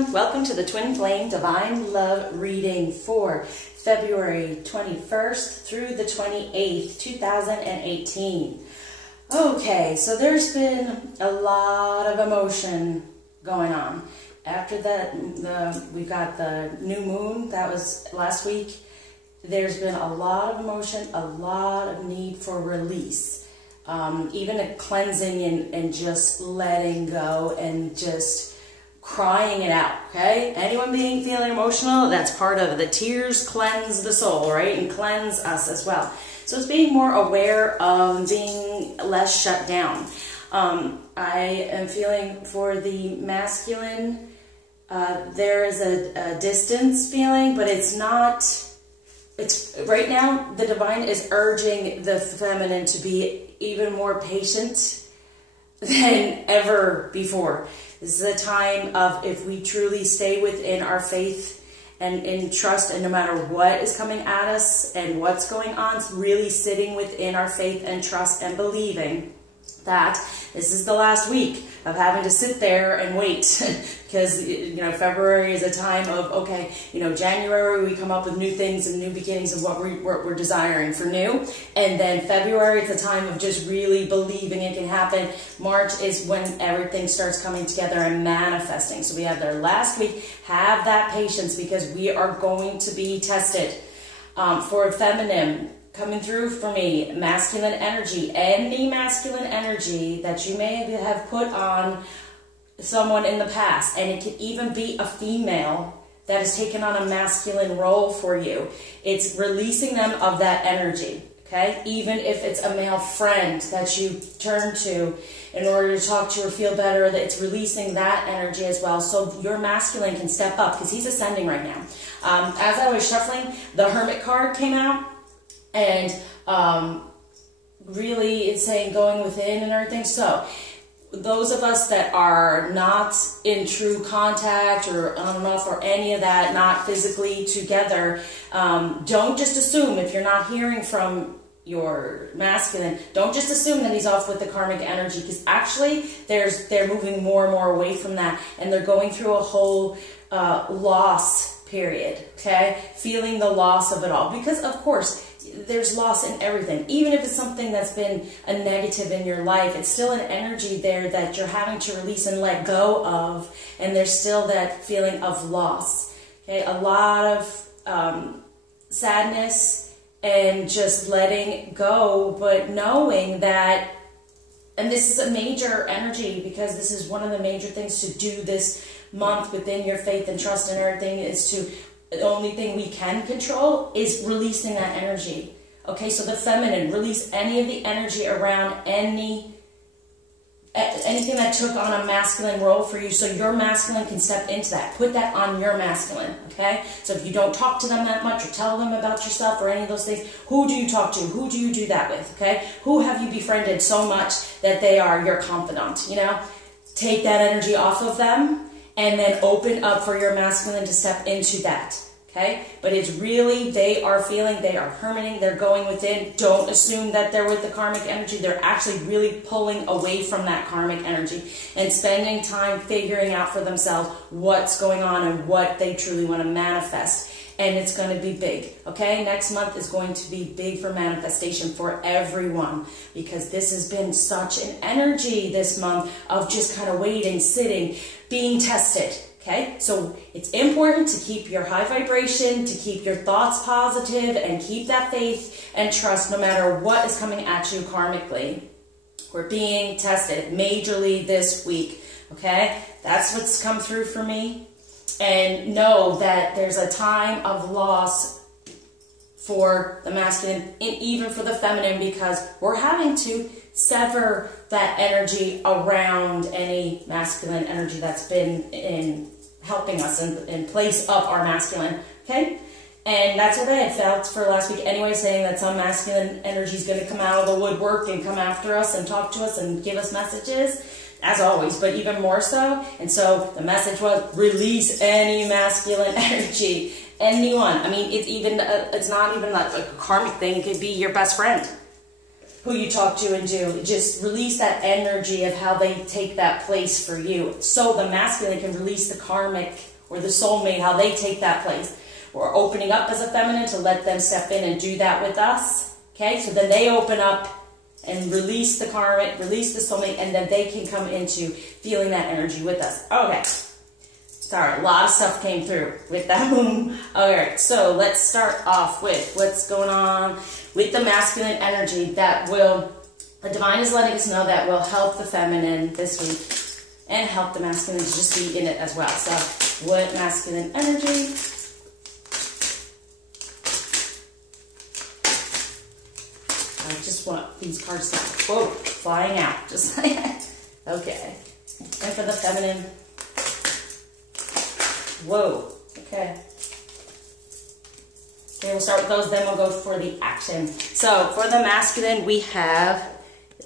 everyone. Welcome to the Twin Flame Divine Love Reading for February 21st through the 28th, 2018. Okay, so there's been a lot of emotion going on. After that, we got the new moon, that was last week. There's been a lot of emotion, a lot of need for release. Even a cleansing and just letting go and just crying it out, okay? Anyone feeling emotional, that's part of it. The tears cleanse the soul, right? And cleanse us as well. So it's being more aware of being less shut down. I am feeling for the masculine, there is a distance feeling, but it's not, right now, the divine is urging the feminine to be even more patient than ever before. This is a time of, if we truly stay within our faith and in trust, and no matter what is coming at us and what's going on, really sitting within our faith and trust and believing that this is the last week of having to sit there and wait. Because, you know, February is a time of, okay, you know, January we come up with new things and new beginnings of what we're desiring for new. And then February, it's a time of just really believing it can happen. March is when everything starts coming together and manifesting. So we have their last week. Have that patience, because we are going to be tested. For feminine, coming through for me, masculine energy, any masculine energy that you may have put on someone in the past, and it could even be a female that has taken on a masculine role for you. It's releasing them of that energy, okay? Even if it's a male friend that you turn to in order to talk to or feel better, that it's releasing that energy as well. So your masculine can step up, because he's ascending right now. As I was shuffling, the Hermit card came out. And really it's saying going within and everything. So those of us that are not in true contact or on and off or any of that, not physically together, don't just assume, if you're not hearing from your masculine, don't just assume that he's off with the karmic energy, because actually they're moving more and more away from that, and they're going through a whole loss period, okay? Feeling the loss of it all, because of course there's loss in everything. Even if it's something that's been a negative in your life, it's still an energy there that you're having to release and let go of, and there's still that feeling of loss, okay? A lot of sadness and just letting go, but knowing that, and this is a major energy, because this is one of the major things to do this month within your faith and trust and everything, is to, the only thing we can control is releasing that energy. Okay, so the feminine, release any of the energy around anything that took on a masculine role for you, so your masculine can step into that. Put that on your masculine, okay? So if you don't talk to them that much or tell them about yourself or any of those things, who do you talk to? Who do you do that with, okay? Who have you befriended so much that they are your confidant, you know? Take that energy off of them, and then open up for your masculine to step into that, okay? But it's really, they are feeling, they are hermiting, they're going within. Don't assume that they're with the karmic energy. They're actually really pulling away from that karmic energy and spending time figuring out for themselves what's going on and what they truly want to manifest. And it's going to be big, okay? Next month is going to be big for manifestation for everyone, because this has been such an energy this month of just kind of waiting, sitting, being tested, okay? So it's important to keep your high vibration, to keep your thoughts positive, and keep that faith and trust no matter what is coming at you karmically. We're being tested majorly this week, okay? That's what's come through for me. And know that there's a time of loss for the masculine and even for the feminine, because we're having to sever that energy around any masculine energy that's been in helping us in place of our masculine, okay? And that's what I had felt for last week anyway, saying that some masculine energy is going to come out of the woodwork and come after us and talk to us and give us messages, as always, but even more so. And so the message was, release any masculine energy. Anyone. I mean, it's not even like a karmic thing. It could be your best friend who you talk to and do. Just release that energy of how they take that place for you. So the masculine can release the karmic or the soulmate, how they take that place. We're opening up as a feminine to let them step in and do that with us. Okay, so then they open up and release the karmic, release the soulmate, and then they can come into feeling that energy with us. Okay. Sorry, a lot of stuff came through with that moon. All right, so let's start off with what's going on with the masculine energy that will, the divine is letting us know that will help the feminine this week and help the masculine to just be in it as well. So what masculine energy? I just want these cards to, whoa, flying out, just like that. Okay, and for the feminine, whoa, okay. Okay, we'll start with those, then we'll go for the action. So, for the masculine, we have,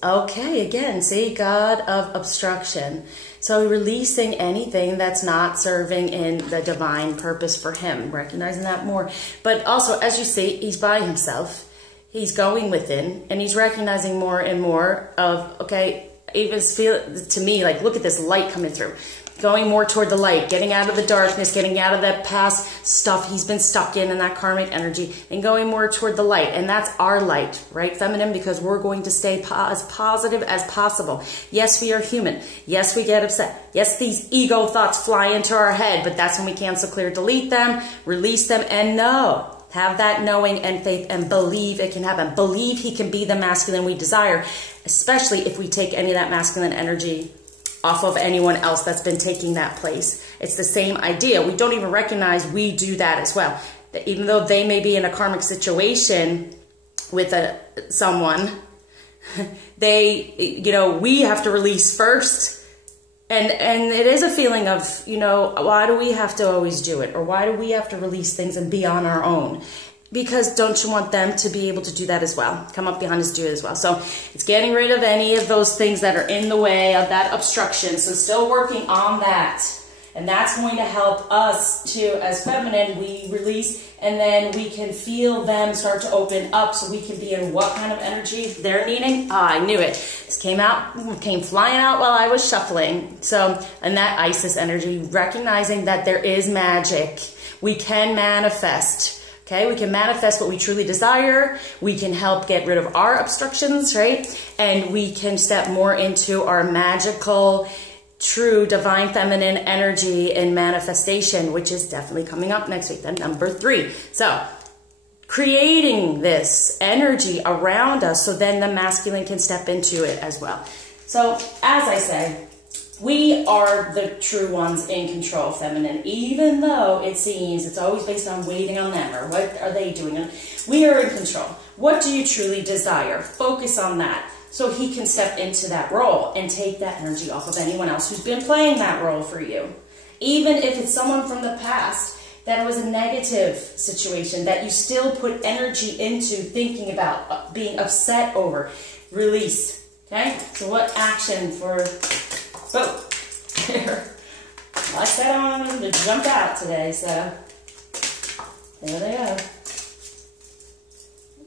okay, again, see, God of obstruction. So, releasing anything that's not serving in the divine purpose for him, recognizing that more. But also, as you see, he's by himself. He's going within, and he's recognizing more and more of, okay, even feel to me, like, look at this light coming through. Going more toward the light, getting out of the darkness, getting out of that past stuff he's been stuck in that karmic energy, and going more toward the light. And that's our light, right, feminine? Because we're going to stay as positive as possible. Yes, we are human. Yes, we get upset. Yes, these ego thoughts fly into our head, but that's when we cancel, clear, delete them, release them, and know. Have that knowing and faith and believe it can happen. Believe he can be the masculine we desire, especially if we take any of that masculine energy off of anyone else that's been taking that place. It's the same idea. We don't even recognize we do that as well. That even though they may be in a karmic situation with someone, we have to release first. And it is a feeling of, why do we have to always do it? Or why do we have to release things and be on our own? Because don't you want them to be able to do that as well? Come up behind us, do it as well. So it's getting rid of any of those things that are in the way of that obstruction. So still working on that. And that's going to help us to, as feminine, we release and then we can feel them start to open up so we can be in what kind of energy they're needing. I knew it. This came flying out while I was shuffling. So, and that Isis energy, recognizing that there is magic. We can manifest. Okay, we can manifest what we truly desire. We can help get rid of our obstructions, right? And we can step more into our magical, true divine feminine energy and manifestation, which is definitely coming up next week. Then number 3. So creating this energy around us so then the masculine can step into it as well. So as I say, we are the true ones in control, feminine, even though it seems it's always based on waiting on them or what are they doing. We are in control. What do you truly desire? Focus on that. So he can step into that role and take that energy off of anyone else who's been playing that role for you. Even if it's someone from the past that was a negative situation that you still put energy into thinking about, being upset over, release. Okay? So what action for, there. I set on to jump out today, so there they go.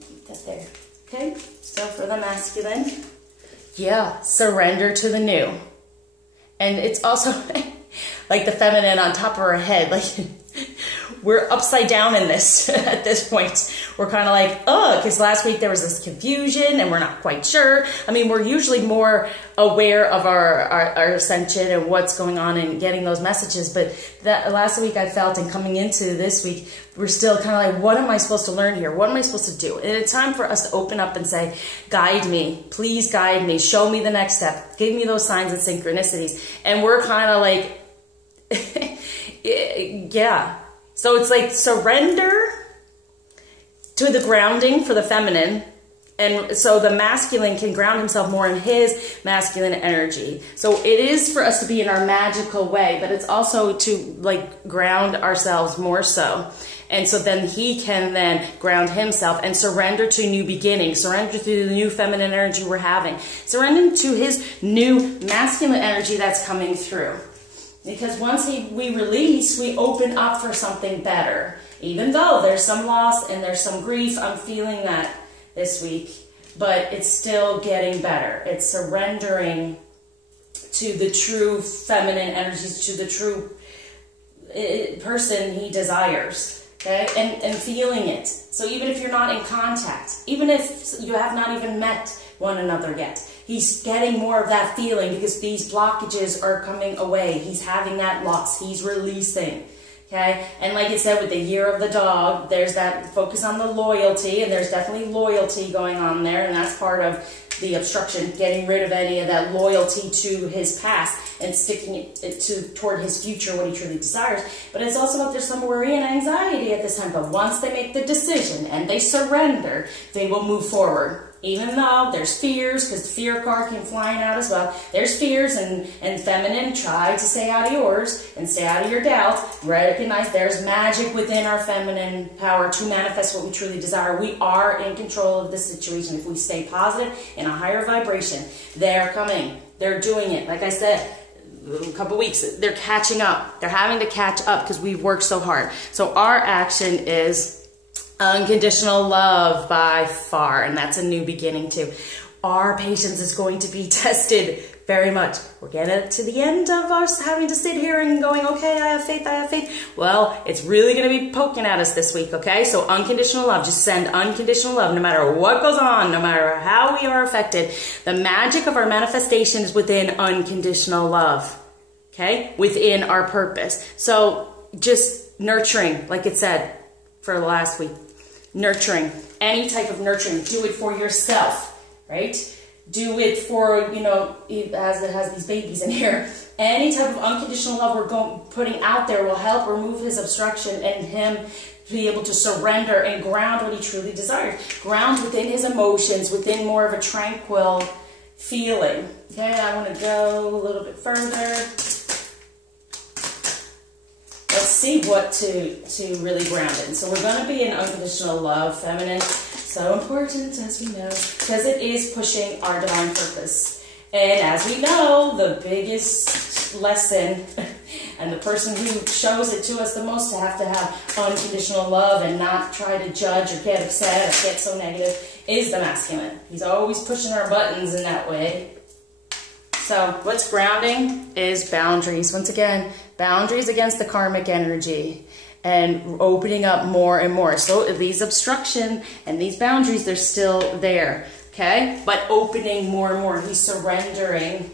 Keep that there. Okay? So for the masculine, yeah, surrender to the new. And it's also like the feminine on top of her head. Like we're upside down in this at this point. We're kind of like, because last week there was this confusion and we're not quite sure. I mean, we're usually more aware of our ascension and what's going on and getting those messages. But that last week I felt, and coming into this week, we're still kind of like, what am I supposed to learn here? What am I supposed to do? And it's time for us to open up and say, guide me, please guide me, show me the next step, give me those signs and synchronicities. And we're kind of like, yeah. So it's like surrender to the grounding for the feminine. And so the masculine can ground himself more in his masculine energy. So it is for us to be in our magical way, but it's also to like ground ourselves more so. And so then he can then ground himself and surrender to new beginnings, surrender to the new feminine energy we're having, surrender to his new masculine energy that's coming through. Because once we release, we open up for something better. Even though there's some loss and there's some grief, I'm feeling that this week, but it's still getting better. It's surrendering to the true feminine energies, to the true person he desires, okay, and feeling it. So even if you're not in contact, even if you have not even met one another yet, he's getting more of that feeling because these blockages are coming away. He's having that loss. He's releasing. Okay, and like it said with the year of the dog, there's that focus on the loyalty, and there's definitely loyalty going on there, and that's part of the obstruction, getting rid of any of that loyalty to his past and sticking it toward his future, what he truly desires. But it's also about there's some worry and anxiety at this time, but once they make the decision and they surrender, they will move forward. Even though there's fears, because the fear card came flying out as well. There's fears, and feminine, try to stay out of yours and stay out of your doubts. Recognize there's magic within our feminine power to manifest what we truly desire. We are in control of the situation if we stay positive in a higher vibration. They're coming. They're doing it. Like I said, a couple weeks, they're catching up. They're having to catch up because we've worked so hard. So our action is unconditional love by far, and that's a new beginning too. Our patience is going to be tested very much. We're getting to the end of us having to sit here and going, okay, I have faith, I have faith. Well, it's really going to be poking at us this week, okay? So unconditional love, just send unconditional love no matter what goes on, no matter how we are affected. The magic of our manifestation is within unconditional love, okay? Within our purpose. So just nurturing, like it said for the last week. Nurturing, any type of nurturing, do it for yourself, right? Do it for, you know, as it has these babies in here. Any type of unconditional love we're putting out there will help remove his obstruction and him be able to surrender and ground what he truly desires. Ground within his emotions, within more of a tranquil feeling. Okay, I want to go a little bit further. Let's see what to really ground in. So we're going to be in unconditional love, feminine. So important, as we know, because it is pushing our divine purpose. And as we know, the biggest lesson and the person who shows it to us the most to have unconditional love and not try to judge or get upset or get so negative is the masculine. He's always pushing our buttons in that way. So what's grounding is boundaries. Once again, boundaries against the karmic energy and opening up more and more. So these obstruction and these boundaries, they're still there, okay? But opening more and more. He's surrendering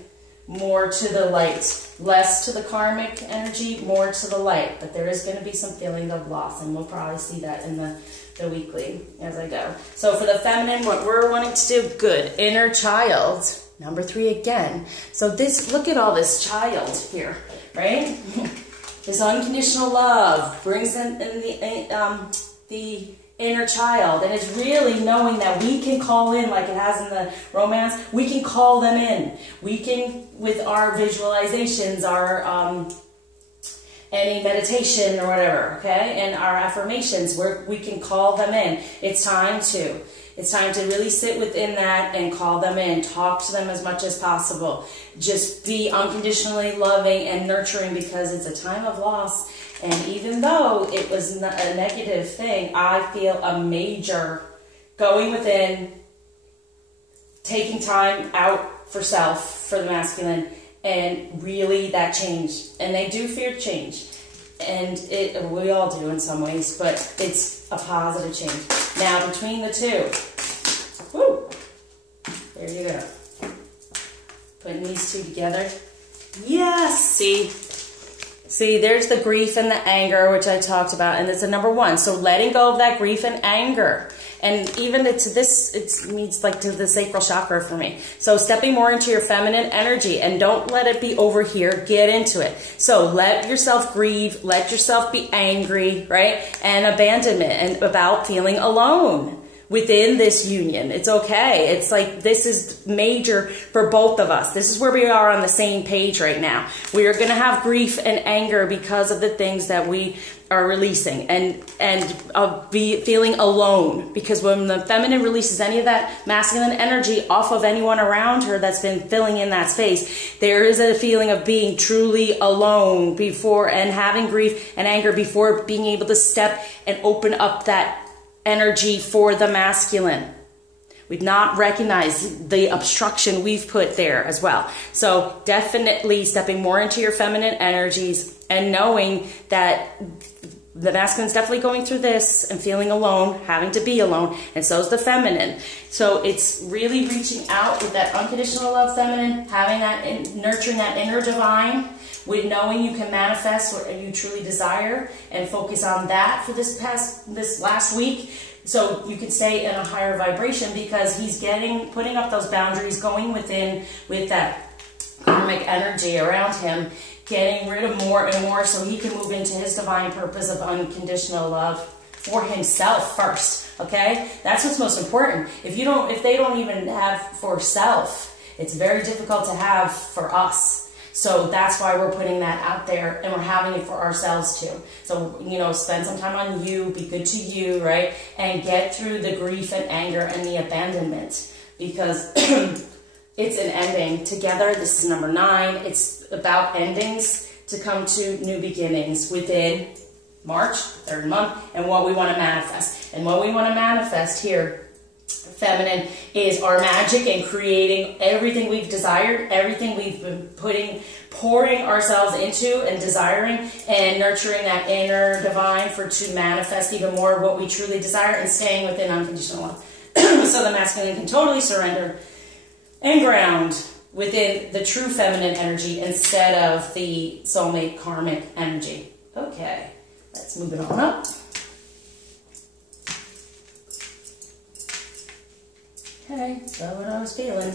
more to the light, less to the karmic energy, more to the light. But there is going to be some feeling of loss, and we'll probably see that in the weekly as I go. So for the feminine, what we're wanting to do, good, inner child. Number 3 again. So this, look at all this child here, right? This unconditional love brings in the inner child, and it's really knowing that we can call in, like it has in the romance, we can call them in. We can, with our visualizations, our any meditation or whatever, okay, and our affirmations, we can call them in. It's time to really sit within that and call them in. Talk to them as much as possible. Just be unconditionally loving and nurturing, because it's a time of loss. And even though it was a negative thing, I feel a major going within, taking time out for self, for the masculine, and really that change. And they do fear change. And we all do in some ways, but it's a positive change. Now, between the two, woo, there you go. Putting these two together. Yes, see, there's the grief and the anger, which I talked about, and it's a number 1. So letting go of that grief and anger. And even it means like to the sacral chakra for me. So stepping more into your feminine energy, and don't let it be over here. Get into it. So let yourself grieve. Let yourself be angry, right? And abandonment, and about feeling alone within this union. It's okay. It's like this is major for both of us. This is where we are on the same page right now. We are going to have grief and anger because of the things that we are releasing, and be feeling alone, because when the feminine releases any of that masculine energy off of anyone around her that's been filling in that space, there is a feeling of being truly alone before, and having grief and anger before being able to step and open up that energy for the masculine. would not recognize the obstruction we've put there as well. So definitely stepping more into your feminine energies and knowing that the masculine's definitely going through this and feeling alone, having to be alone, and so is the feminine. So it's really reaching out with that unconditional love feminine, having that, nurturing that inner divine, with knowing you can manifest what you truly desire and focus on that for this last week. So you can stay in a higher vibration because he's putting up those boundaries, going within with that karmic energy around him, getting rid of more and more so he can move into his divine purpose of unconditional love for himself first. Okay? That's what's most important. If they don't even have for self, it's very difficult to have for us. So that's why we're putting that out there and we're having it for ourselves too. So, spend some time on you, be good to you, right? And get through the grief and anger and the abandonment because it's an ending together. This is number 9. It's about endings to come to new beginnings within March, 3rd month, and what we want to manifest. And what we want to manifest here, feminine, is our magic and creating everything we've desired, everything we've been pouring ourselves into and desiring, and nurturing that inner divine to manifest even more of what we truly desire and staying within unconditional love. So the masculine can totally surrender and ground within the true feminine energy instead of the soulmate karmic energy. Okay, let's move it on up. Okay, so what I was feeling,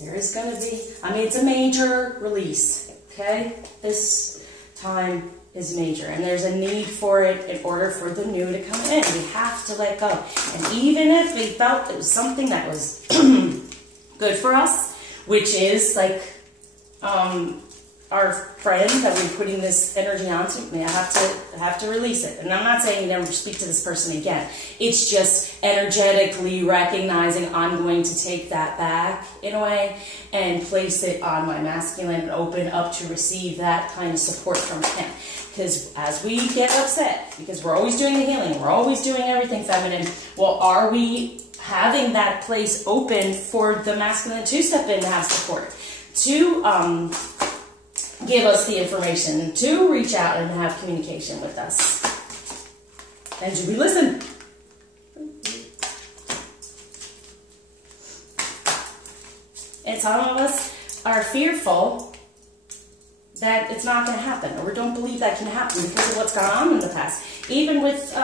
there is going to be, it's a major release, okay? This time is major, and there's a need for it in order for the new to come in. We have to let go. And even if we felt it was something that was good for us, which is like our friend that we're putting this energy onto, I have to release it. And I'm not saying you never speak to this person again. It's just energetically recognizing I'm going to take that back in a way and place it on my masculine and open up to receive that kind of support from him. Because as we get upset, because we're always doing the healing, we're always doing everything feminine, well, are we having that place open for the masculine to step in to have support, to give us the information, to reach out and have communication with us? And do we listen? And some of us are fearful that it's not going to happen, or we don't believe that can happen because of what's gone on in the past, even with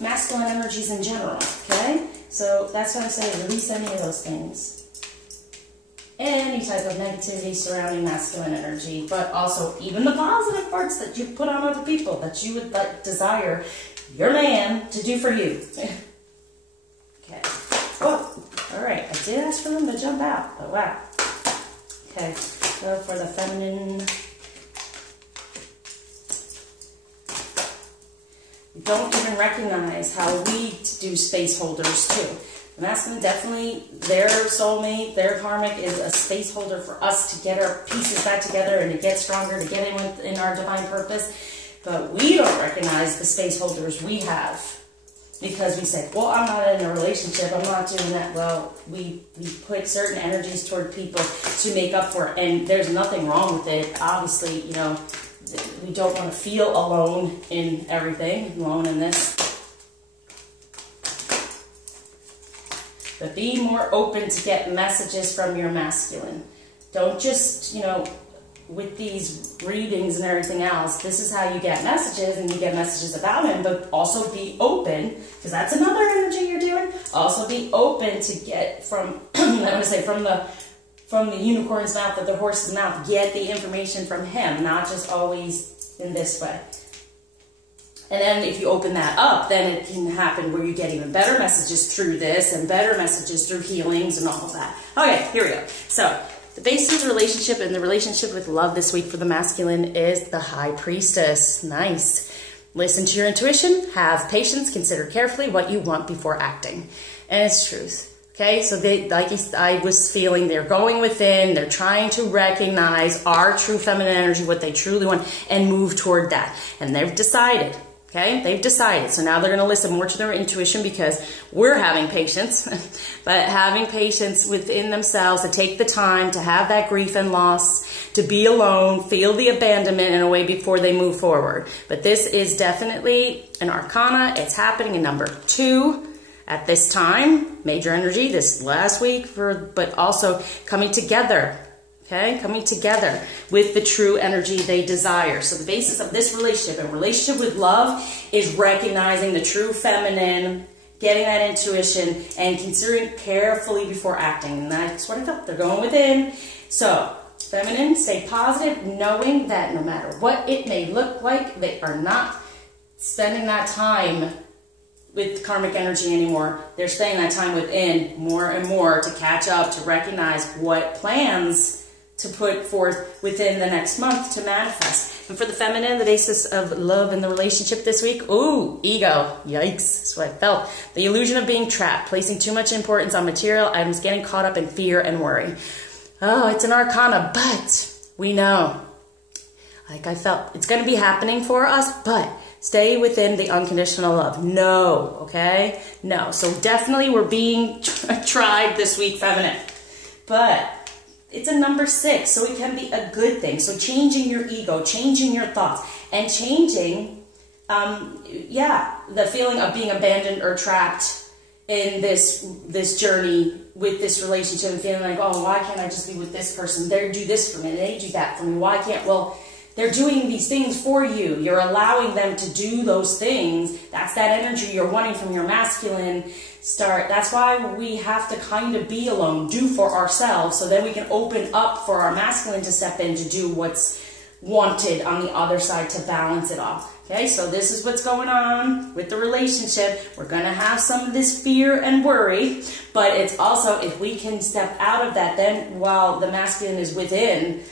masculine energies in general, okay? So that's what I'm saying, release any of those things. Any type of negativity surrounding masculine energy, but also even the positive parts that you put on other people that you would desire your man to do for you. Okay. Oh, all right. I did ask for them to jump out, but wow. Okay. So for the feminine, we don't even recognize how we do space holders too. The masculine, definitely, their soulmate, their karmic is a space holder for us to get our pieces back together and to get stronger, to get in our divine purpose. But we don't recognize the space holders we have because we say, well, I'm not in a relationship, I'm not doing that. Well, we put certain energies toward people to make up for it, and there's nothing wrong with it. Obviously, we don't want to feel alone in everything, alone in this. But be more open to get messages from your masculine. Don't just, with these readings and everything else, this is how you get messages, and you get messages about him, but also be open, because that's another energy you're doing. Also be open to get from, I'm going to say, from the unicorn's mouth or the horse's mouth, get the information from him, not just always in this way. And then if you open that up, then it can happen where you get even better messages through this and better messages through healings and all of that. Okay, here we go. So the basis of the relationship and the relationship with love this week for the masculine is the High Priestess. Nice. Listen to your intuition. Have patience. Consider carefully what you want before acting. And it's truth. Okay, so I was feeling they're going within, they're trying to recognize our true feminine energy, what they truly want, and move toward that. And they've decided. Okay, they've decided. So now they're going to listen more to their intuition because we're having patience, but having patience within themselves to take the time to have that grief and loss, to be alone, feel the abandonment in a way before they move forward. But this is definitely an arcana. It's happening in number 2 at this time, major energy this last week, but also coming together. Okay, coming together with the true energy they desire. So the basis of this relationship, a relationship with love, is recognizing the true feminine, getting that intuition, and considering carefully before acting. And that's what I felt. They're going within. So feminine, stay positive, knowing that no matter what it may look like, they are not spending that time with karmic energy anymore. They're spending that time within more and more to catch up, to recognize what plans to put forth within the next month to manifest. And for the feminine, the basis of love in the relationship this week, ooh, ego. Yikes, that's what I felt. The illusion of being trapped, placing too much importance on material items, getting caught up in fear and worry. Oh, it's an arcana, but we know, like I felt, it's going to be happening for us, but stay within the unconditional love. No, okay? No. So definitely we're being tried this week, feminine. But it's a number 6, so it can be a good thing. So changing your ego, changing your thoughts, and changing, the feeling of being abandoned or trapped in this journey with this relationship, and feeling like, oh, why can't I just be with this person? They do this for me, they do that for me. Why can't? Well, they're doing these things for you. You're allowing them to do those things. That's that energy you're wanting from your masculine. That's why we have to kind of be alone, do for ourselves, so then we can open up for our masculine to step in to do what's wanted on the other side to balance it all. Okay, so this is what's going on with the relationship. We're going to have some of this fear and worry, but it's also, if we can step out of that, then while the masculine is within,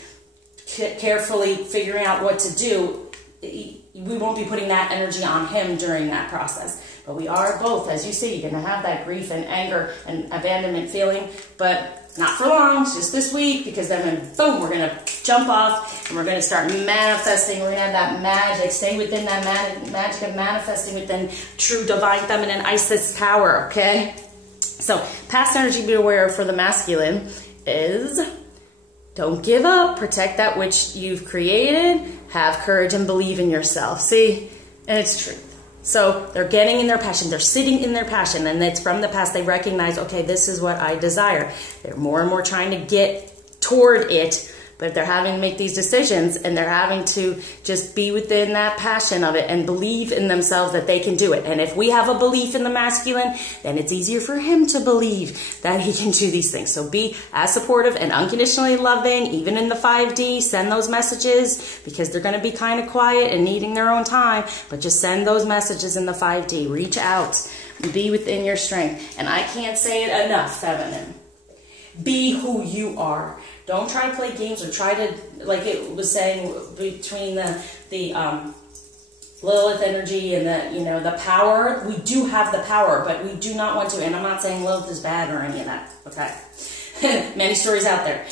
carefully figuring out what to do, we won't be putting that energy on him during that process. But we are both, as you see, going to have that grief and anger and abandonment feeling, but not for long, just this week, because then boom, we're going to jump off and we're going to start manifesting. We're going to have that magic, stay within that magic of manifesting within true divine feminine Isis power, okay? So past energy be aware for the masculine is don't give up, protect that which you've created, have courage and believe in yourself. See, and it's true. So they're getting in their passion, they're sitting in their passion, and it's from the past. They recognize, okay, this is what I desire. They're more and more trying to get toward it, but they're having to make these decisions, and they're having to just be within that passion of it and believe in themselves that they can do it. And if we have a belief in the masculine, then it's easier for him to believe that he can do these things. So be as supportive and unconditionally loving, even in the 5D. Send those messages, because they're going to be kind of quiet and needing their own time, but just send those messages in the 5D. Reach out and be within your strength. And I can't say it enough, feminine. Be who you are. Don't try to play games or try to, like it was saying, between the Lilith energy and the power. We do have the power, but we do not want to. And I'm not saying Lilith is bad or any of that. Okay, many stories out there,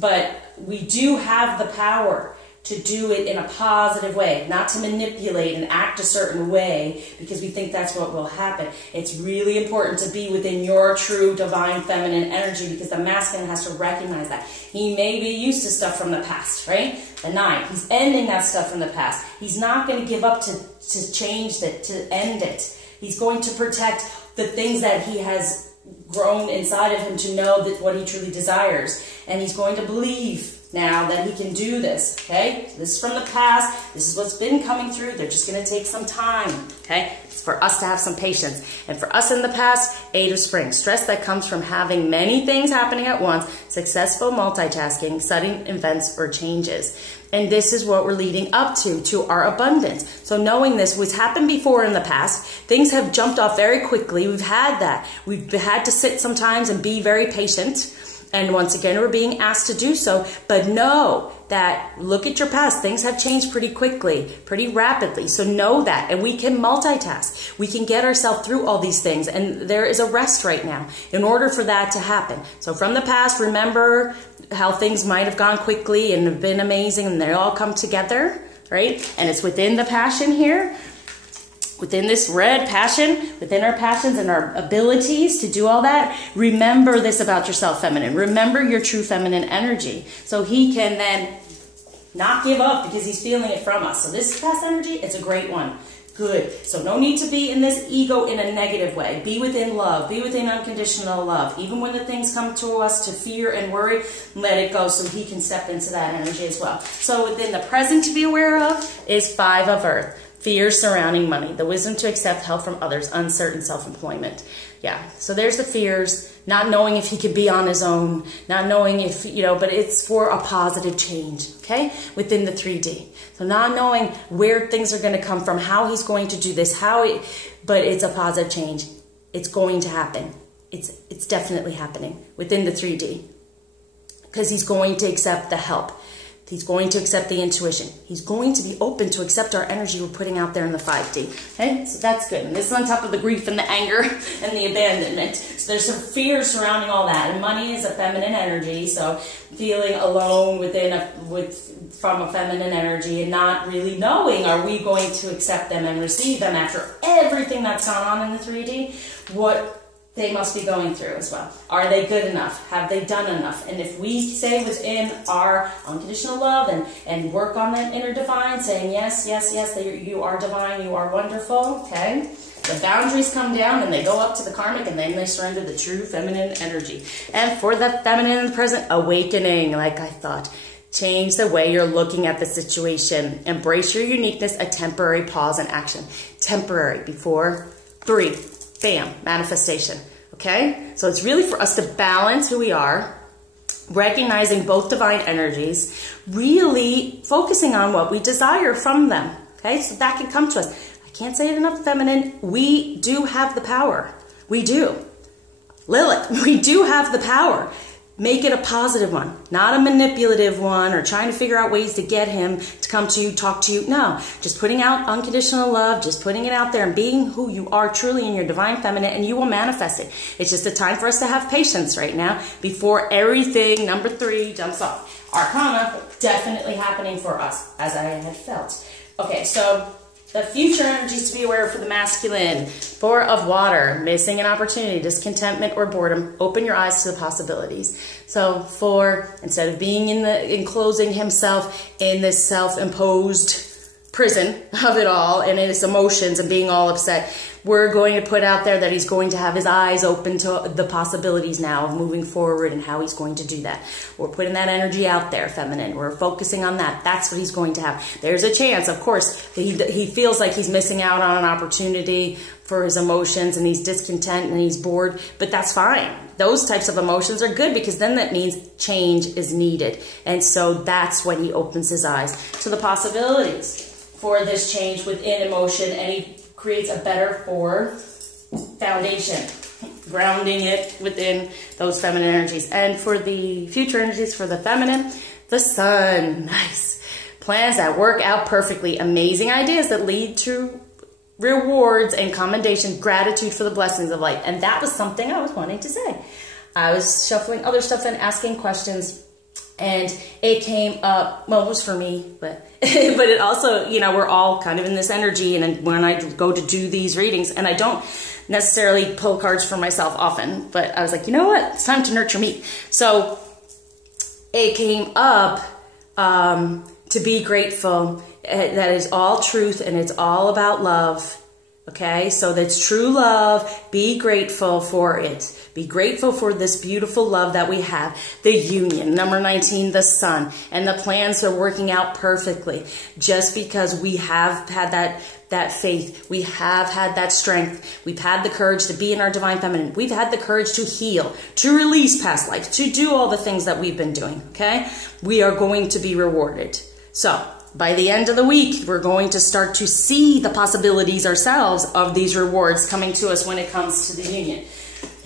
but we do have the power to do it in a positive way, not to manipulate and act a certain way because we think that's what will happen. It's really important to be within your true divine feminine energy, because the masculine has to recognize that. He may be used to stuff from the past, right? The 9, he's ending that stuff from the past. He's not going to give up to change it, to end it. He's going to protect the things that he has grown inside of him to know that what he truly desires. And he's going to believe now that he can do this, okay? So this is from the past. This is what's been coming through. They're just going to take some time, okay? It's for us to have some patience. And for us in the past, 8 of Spring. Stress that comes from having many things happening at once, successful multitasking, sudden events or changes. And this is what we're leading up to our abundance. So knowing this was happened before in the past, things have jumped off very quickly. We've had that. We've had to sit sometimes and be very patient. And once again, we're being asked to do so. But know that, look at your past. Things have changed pretty quickly, pretty rapidly. So know that. And we can multitask. We can get ourselves through all these things. And there is a rest right now in order for that to happen. So from the past, remember how things might have gone quickly and have been amazing, and they all come together, right? And it's within the passion here. within this red passion, within our passions and our abilities to do all that, remember this about yourself, feminine. Remember your true feminine energy. So he can then not give up because he's feeling it from us. So this past energy, it's a great one. Good. So no need to be in this ego in a negative way. Be within love. Be within unconditional love. Even when the things come to us to fear and worry, let it go so he can step into that energy as well. So within the present to be aware of is 5 of Earth. Fears surrounding money. The wisdom to accept help from others. Uncertain self-employment. Yeah. So there's the fears. Not knowing if he could be on his own. Not knowing if, but it's for a positive change. Okay? Within the 3D. So not knowing where things are going to come from, how he's going to do this, but it's a positive change. It's going to happen. It's definitely happening within the 3D. Because he's going to accept the help. He's going to accept the intuition. He's going to be open to accept our energy we're putting out there in the 5D. Okay, so that's good. And this is on top of the grief and the anger and the abandonment. So there's some fear surrounding all that. And money is a feminine energy, so feeling alone from a feminine energy and not really knowing, are we going to accept them and receive them after everything that's gone on in the 3D? What they must be going through as well. Are they good enough? Have they done enough? And if we stay within our unconditional love and work on that inner divine, saying yes, yes, yes, you are divine, you are wonderful, okay? The boundaries come down and they go up to the karmic, and then they surrender the true feminine energy. And for the feminine in the present, awakening, like I thought. Change the way you're looking at the situation. Embrace your uniqueness, a temporary pause in action. Temporary before 3. Bam, manifestation. Okay? So it's really for us to balance who we are, recognizing both divine energies, really focusing on what we desire from them. Okay? So that can come to us. I can't say it enough, feminine. We do have the power. We do. Lilith, we do have the power. Make it a positive one, not a manipulative one or trying to figure out ways to get him to come to you, talk to you. No, just putting out unconditional love, just putting it out there and being who you are truly in your divine feminine, and you will manifest it. It's just a time for us to have patience right now before everything, number 3, jumps off. Arcana, definitely happening for us, as I had felt. Okay, so the future energies to be aware of for the masculine. 4 of water, missing an opportunity, discontentment or boredom. Open your eyes to the possibilities. So 4, instead of being enclosing himself in this self-imposed prison of it all and in his emotions and being all upset, we're going to put out there that he's going to have his eyes open to the possibilities now of moving forward and how he's going to do that. We're putting that energy out there, feminine. We're focusing on that. That's what he's going to have. There's a chance, of course, he feels like he's missing out on an opportunity for his emotions and he's discontent and he's bored, but that's fine. Those types of emotions are good because then that means change is needed. And so that's when he opens his eyes to the possibilities for this change within emotion, and he creates a better foundation, grounding it within those feminine energies. And for the future energies for the feminine, the sun, nice. Plans that work out perfectly, amazing ideas that lead to rewards and commendation, gratitude for the blessings of life. And that was something I was wanting to say. I was shuffling other stuff and asking questions, and it came up, well, it was for me, but but it also, we're all kind of in this energy, and when I go to do these readings, and I don't necessarily pull cards for myself often, but I was like, you know what, it's time to nurture me. So it came up to be grateful. That is all truth, and it's all about love. Okay, so that's true love. Be grateful for it. Be grateful for this beautiful love that we have. The union. Number 19, the sun. And the plans are working out perfectly. Just because we have had that faith. We have had that strength. We've had the courage to be in our divine feminine. We've had the courage to heal, to release past life, to do all the things that we've been doing. Okay, we are going to be rewarded. So by the end of the week, we're going to start to see the possibilities ourselves of these rewards coming to us when it comes to the union.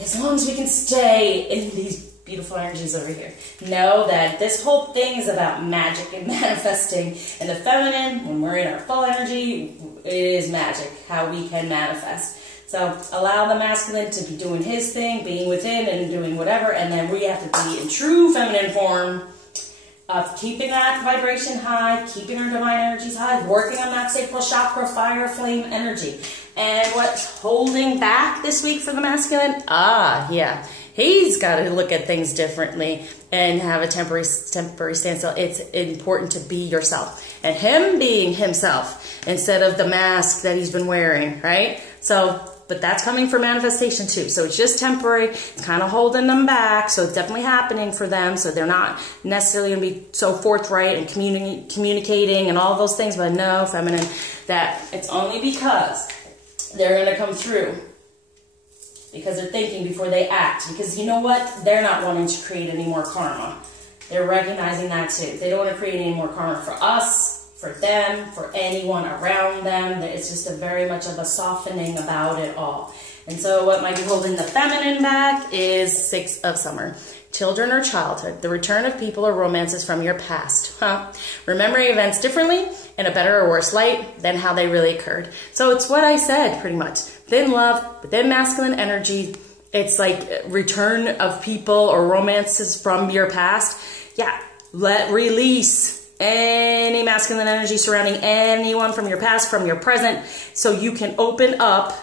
As long as we can stay in these beautiful energies over here. Know that this whole thing is about magic and manifesting. And the feminine, when we're in our full energy, it is magic, how we can manifest. So allow the masculine to be doing his thing, being within and doing whatever. And then we have to be in true feminine form, of keeping that vibration high, keeping our divine energies high, working on that sacral chakra, fire, flame energy. And what's holding back this week for the masculine? Yeah. He's got to look at things differently and have a temporary standstill. It's important to be yourself. And him being himself instead of the mask that he's been wearing, right? So, but that's coming for manifestation too. So it's just temporary. It's kind of holding them back. So it's definitely happening for them. So they're not necessarily going to be so forthright and communicating and all those things. But no, feminine, that it's only because they're going to come through. Because they're thinking before they act. Because you know what? They're not wanting to create any more karma. They're recognizing that too. They don't want to create any more karma for us, for them, for anyone around them. It's just a very much of a softening about it all. And so what might be holding the feminine back is 6 of Summer. Children or childhood, the return of people or romances from your past. Remembering events differently in a better or worse light than how they really occurred. So it's what I said pretty much. Within love, within masculine energy, it's like return of people or romances from your past. Yeah, release any masculine energy surrounding anyone from your past, from your present, so you can open up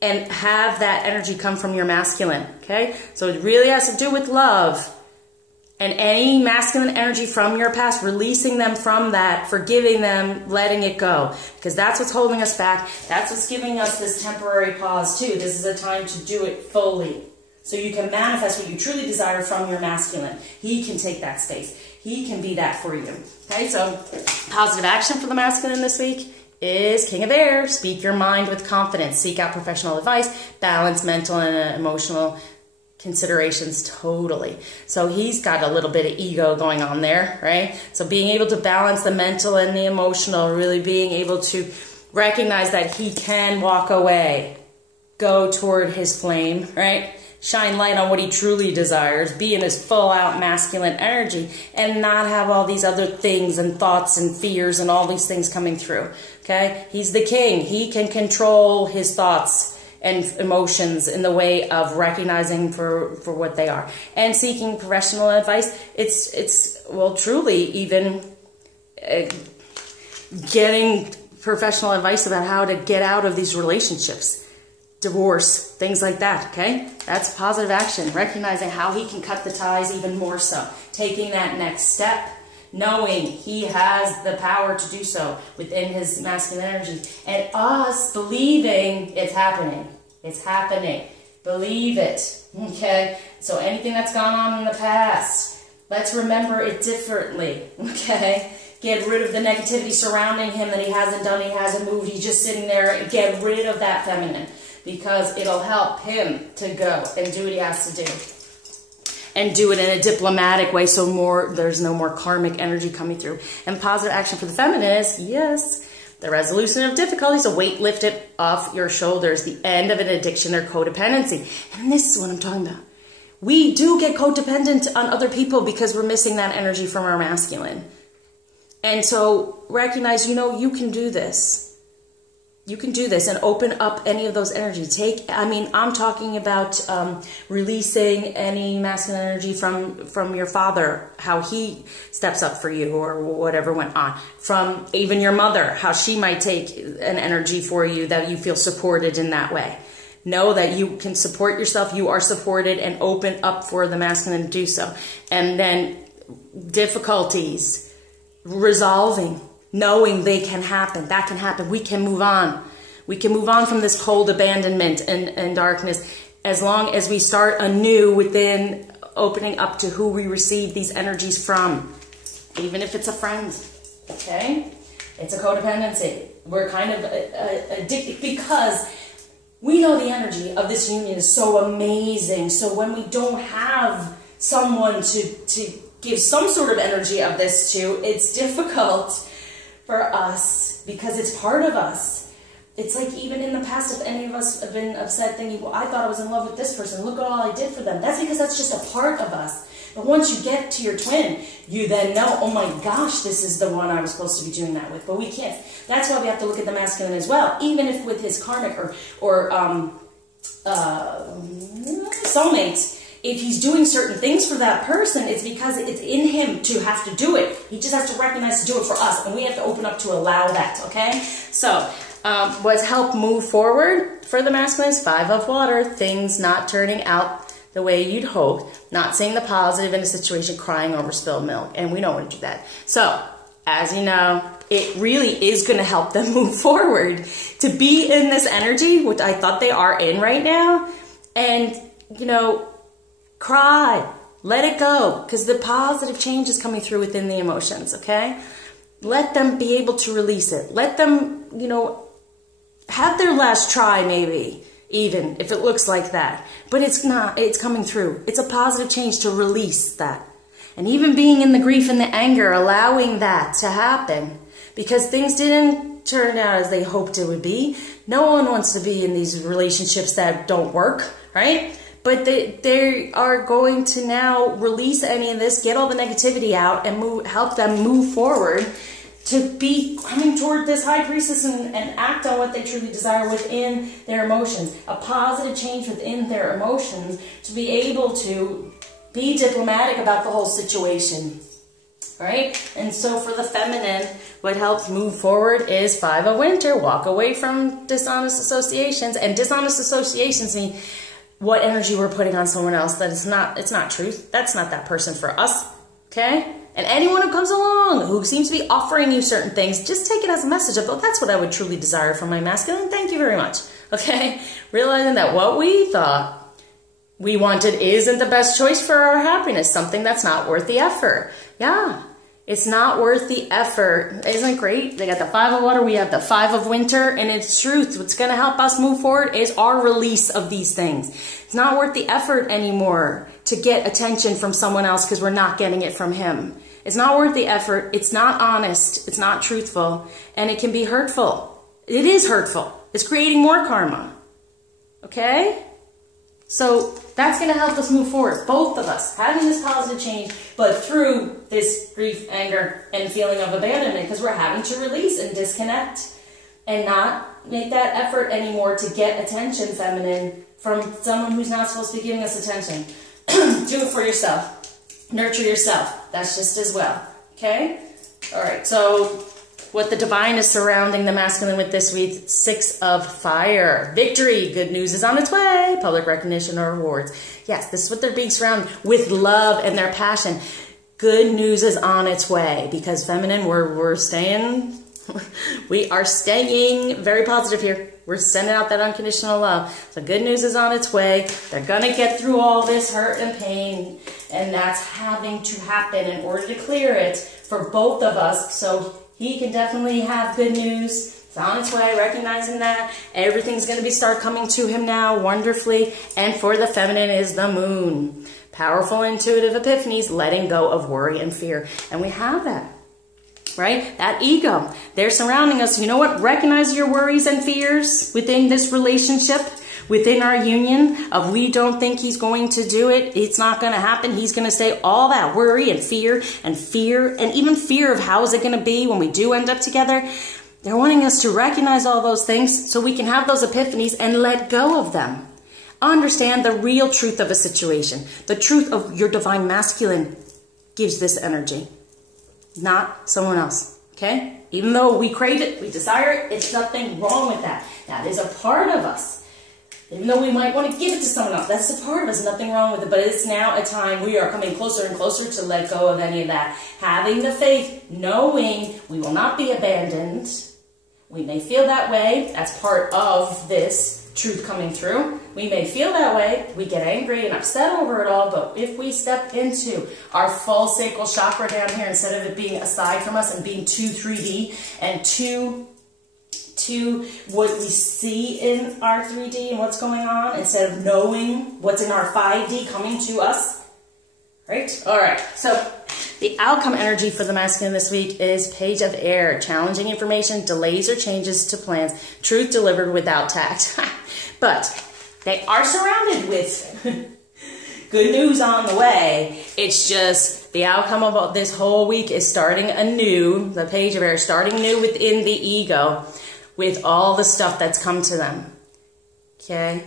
and have that energy come from your masculine, okay? So it really has to do with love. And any masculine energy from your past, releasing them from that, forgiving them, letting it go. Because that's what's holding us back. That's what's giving us this temporary pause too. This is a time to do it fully. So you can manifest what you truly desire from your masculine. He can take that space. He can be that for you. Okay, so positive action for the masculine this week is King of Air. Speak your mind with confidence. Seek out professional advice. Balance mental and emotional considerations totally. So he's got a little bit of ego going on there, right? So being able to balance the mental and the emotional, really being able to recognize that he can walk away, go toward his flame, right? Shine light on what he truly desires, be in his full out masculine energy, and not have all these other things and thoughts and fears and all these things coming through, okay? He's the king. He can control his thoughts and emotions in the way of recognizing for what they are. And seeking professional advice, it's well, truly even getting professional advice about how to get out of these relationships. Divorce, things like that, okay? That's positive action. Recognizing how he can cut the ties even more so. Taking that next step. Knowing he has the power to do so within his masculine energy. And us believing it's happening. It's happening. Believe it, okay? So anything that's gone on in the past, let's remember it differently, okay? Get rid of the negativity surrounding him that he hasn't done, he hasn't moved, he's just sitting there. Get rid of that feminine. Because it'll help him to go and do what he has to do. And do it in a diplomatic way so there's no more karmic energy coming through. And positive action for the feminine is, yes, the resolution of difficulties, a weight lifted off your shoulders, the end of an addiction or codependency. And this is what I'm talking about. We do get codependent on other people because we're missing that energy from our masculine. And so recognize, you can do this. You can do this and open up any of those energies. I'm talking about releasing any masculine energy from your father, how he steps up for you or whatever went on. From even your mother, how she might take an energy for you that you feel supported in that way. Know that you can support yourself, you are supported, and open up for the masculine to do so. And then difficulties, resolving. Knowing they can happen, that can happen. We can move on. We can move on from this cold abandonment and darkness as long as we start anew within opening up to who we receive these energies from. Even if it's a friend, okay? It's a codependency. We're kind of addicted because we know the energy of this union is so amazing. So when we don't have someone to give some sort of energy of this to, it's difficult for us, because it's part of us. It's like even in the past, if any of us have been upset thinking, well, I thought I was in love with this person, look at all I did for them. That's because that's just a part of us. But once you get to your twin, you then know, oh my gosh, this is the one I was supposed to be doing that with. But we can't. That's why we have to look at the masculine as well. Even if with his karmic or soulmate, if he's doing certain things for that person, it's because it's in him to have to do it. He just has to recognize to do it for us, and we have to open up to allow that, okay? So, what's helped move forward for the masculine is 5 of water, things not turning out the way you'd hope, not seeing the positive in a situation, crying over spilled milk, and we don't want to do that. So, as you know, it really is going to help them move forward to be in this energy, which I thought they are in right now, and, you know, cry, let it go, because the positive change is coming through within the emotions, okay? Let them be able to release it. Let them, you know, have their last try, maybe, even if it looks like that. But it's not, it's coming through. It's a positive change to release that. And even being in the grief and the anger, allowing that to happen, because things didn't turn out as they hoped it would be. No one wants to be in these relationships that don't work, right? But they are going to now release any of this, get all the negativity out, and help them move forward to be coming toward this High Priestess and act on what they truly desire within their emotions. A positive change within their emotions to be able to be diplomatic about the whole situation. Right? And so for the feminine, what helps move forward is 5 of winter. Walk away from dishonest associations. And dishonest associations mean what energy we're putting on someone else that it's not truth. That's not that person for us. Okay? And anyone who comes along who seems to be offering you certain things, just take it as a message of, oh, that's what I would truly desire from my masculine. Thank you very much. Okay? Realizing that what we thought we wanted isn't the best choice for our happiness. Something that's not worth the effort. Yeah. It's not worth the effort. Isn't it great? They got the 5 of water. We have the 5 of winter. And it's truth. What's going to help us move forward is our release of these things. It's not worth the effort anymore to get attention from someone else because we're not getting it from him. It's not worth the effort. It's not honest. It's not truthful. And it can be hurtful. It is hurtful. It's creating more karma. Okay? So that's going to help us move forward. Both of us having this positive change, but through this grief, anger, and feeling of abandonment, because we're having to release and disconnect and not make that effort anymore to get attention, feminine, from someone who's not supposed to be giving us attention. Do it for yourself. Nurture yourself. That's just as well. Okay? All right. So what the divine is surrounding the masculine with this week, 6 of fire. Victory. Good news is on its way. Public recognition or rewards. Yes, this is what they're being surrounded with, love and their passion. Good news is on its way, because feminine, we're staying, we are staying very positive here. We're sending out that unconditional love. So good news is on its way. They're going to get through all this hurt and pain, and that's having to happen in order to clear it for both of us. So he can definitely have good news. It's on its way, recognizing that. Everything's going to start coming to him now wonderfully. And for the feminine is the moon. Powerful, intuitive epiphanies, letting go of worry and fear. And we have that, right? That ego. They're surrounding us. You know what? Recognize your worries and fears within this relationship, within our union, of we don't think he's going to do it. It's not going to happen. He's going to say all that worry and fear, and even fear of how is it going to be when we do end up together. They're wanting us to recognize all those things so we can have those epiphanies and let go of them. Understand the real truth of a situation. The truth of your divine masculine gives this energy, not someone else. Okay? Even though we crave it, we desire it, it's nothing wrong with that. That is a part of us. Even though we might want to give it to someone else, that's a part of us, nothing wrong with it. But it's now a time we are coming closer and closer to let go of any of that. Having the faith, knowing we will not be abandoned. We may feel that way. That's part of this truth coming through. We may feel that way. We get angry and upset over it all. But if we step into our full sacral chakra down here, instead of it being aside from us and being too 3D and too what we see in our 3D and what's going on, instead of knowing what's in our 5D coming to us. Right? All right. So the outcome energy for the masculine this week is Page of Air. Challenging information, delays or changes to plans. Truth delivered without tact. But they are surrounded with good news on the way. It's just the outcome of this whole week is starting anew. The Page of Air starting new within the ego, with all the stuff that's come to them, okay?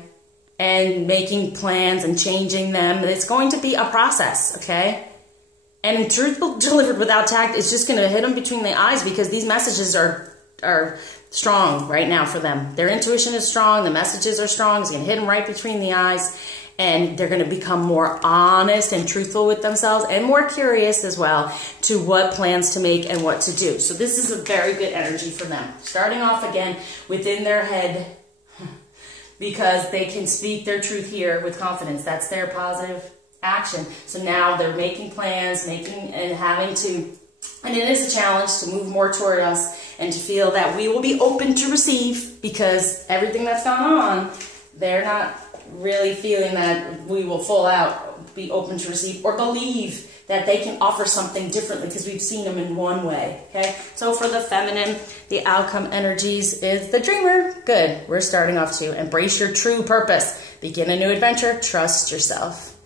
And making plans and changing them. It's going to be a process, okay? And in truth delivered without tact, it's just going to hit them between the eyes because these messages are strong right now for them. Their intuition is strong. The messages are strong. It's going to hit them right between the eyes. And they're going to become more honest and truthful with themselves and more curious as well to what plans to make and what to do. So this is a very good energy for them. Starting off again within their head because they can speak their truth here with confidence. That's their positive action. So now they're making plans, and having to, and it is a challenge to move more toward us and to feel that we will be open to receive because everything that's gone on, they're not really feeling that we will full out be open to receive or believe that they can offer something differently because we've seen them in one way. Okay, so for the feminine, the outcome energies is the dreamer. Good. We're starting off to embrace your true purpose, begin a new adventure, trust yourself.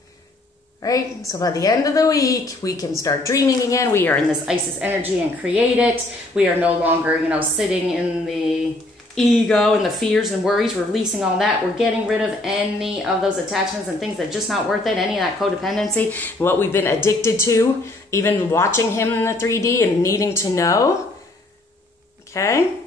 Right? So by the end of the week, we can start dreaming again. We are in this Isis energy and create it. We are no longer, you know, sitting in the ego and the fears and worries. We're releasing all that. We're getting rid of any of those attachments and things that are just not worth it. Any of that codependency, what we've been addicted to, even watching him in the 3D and needing to know. Okay?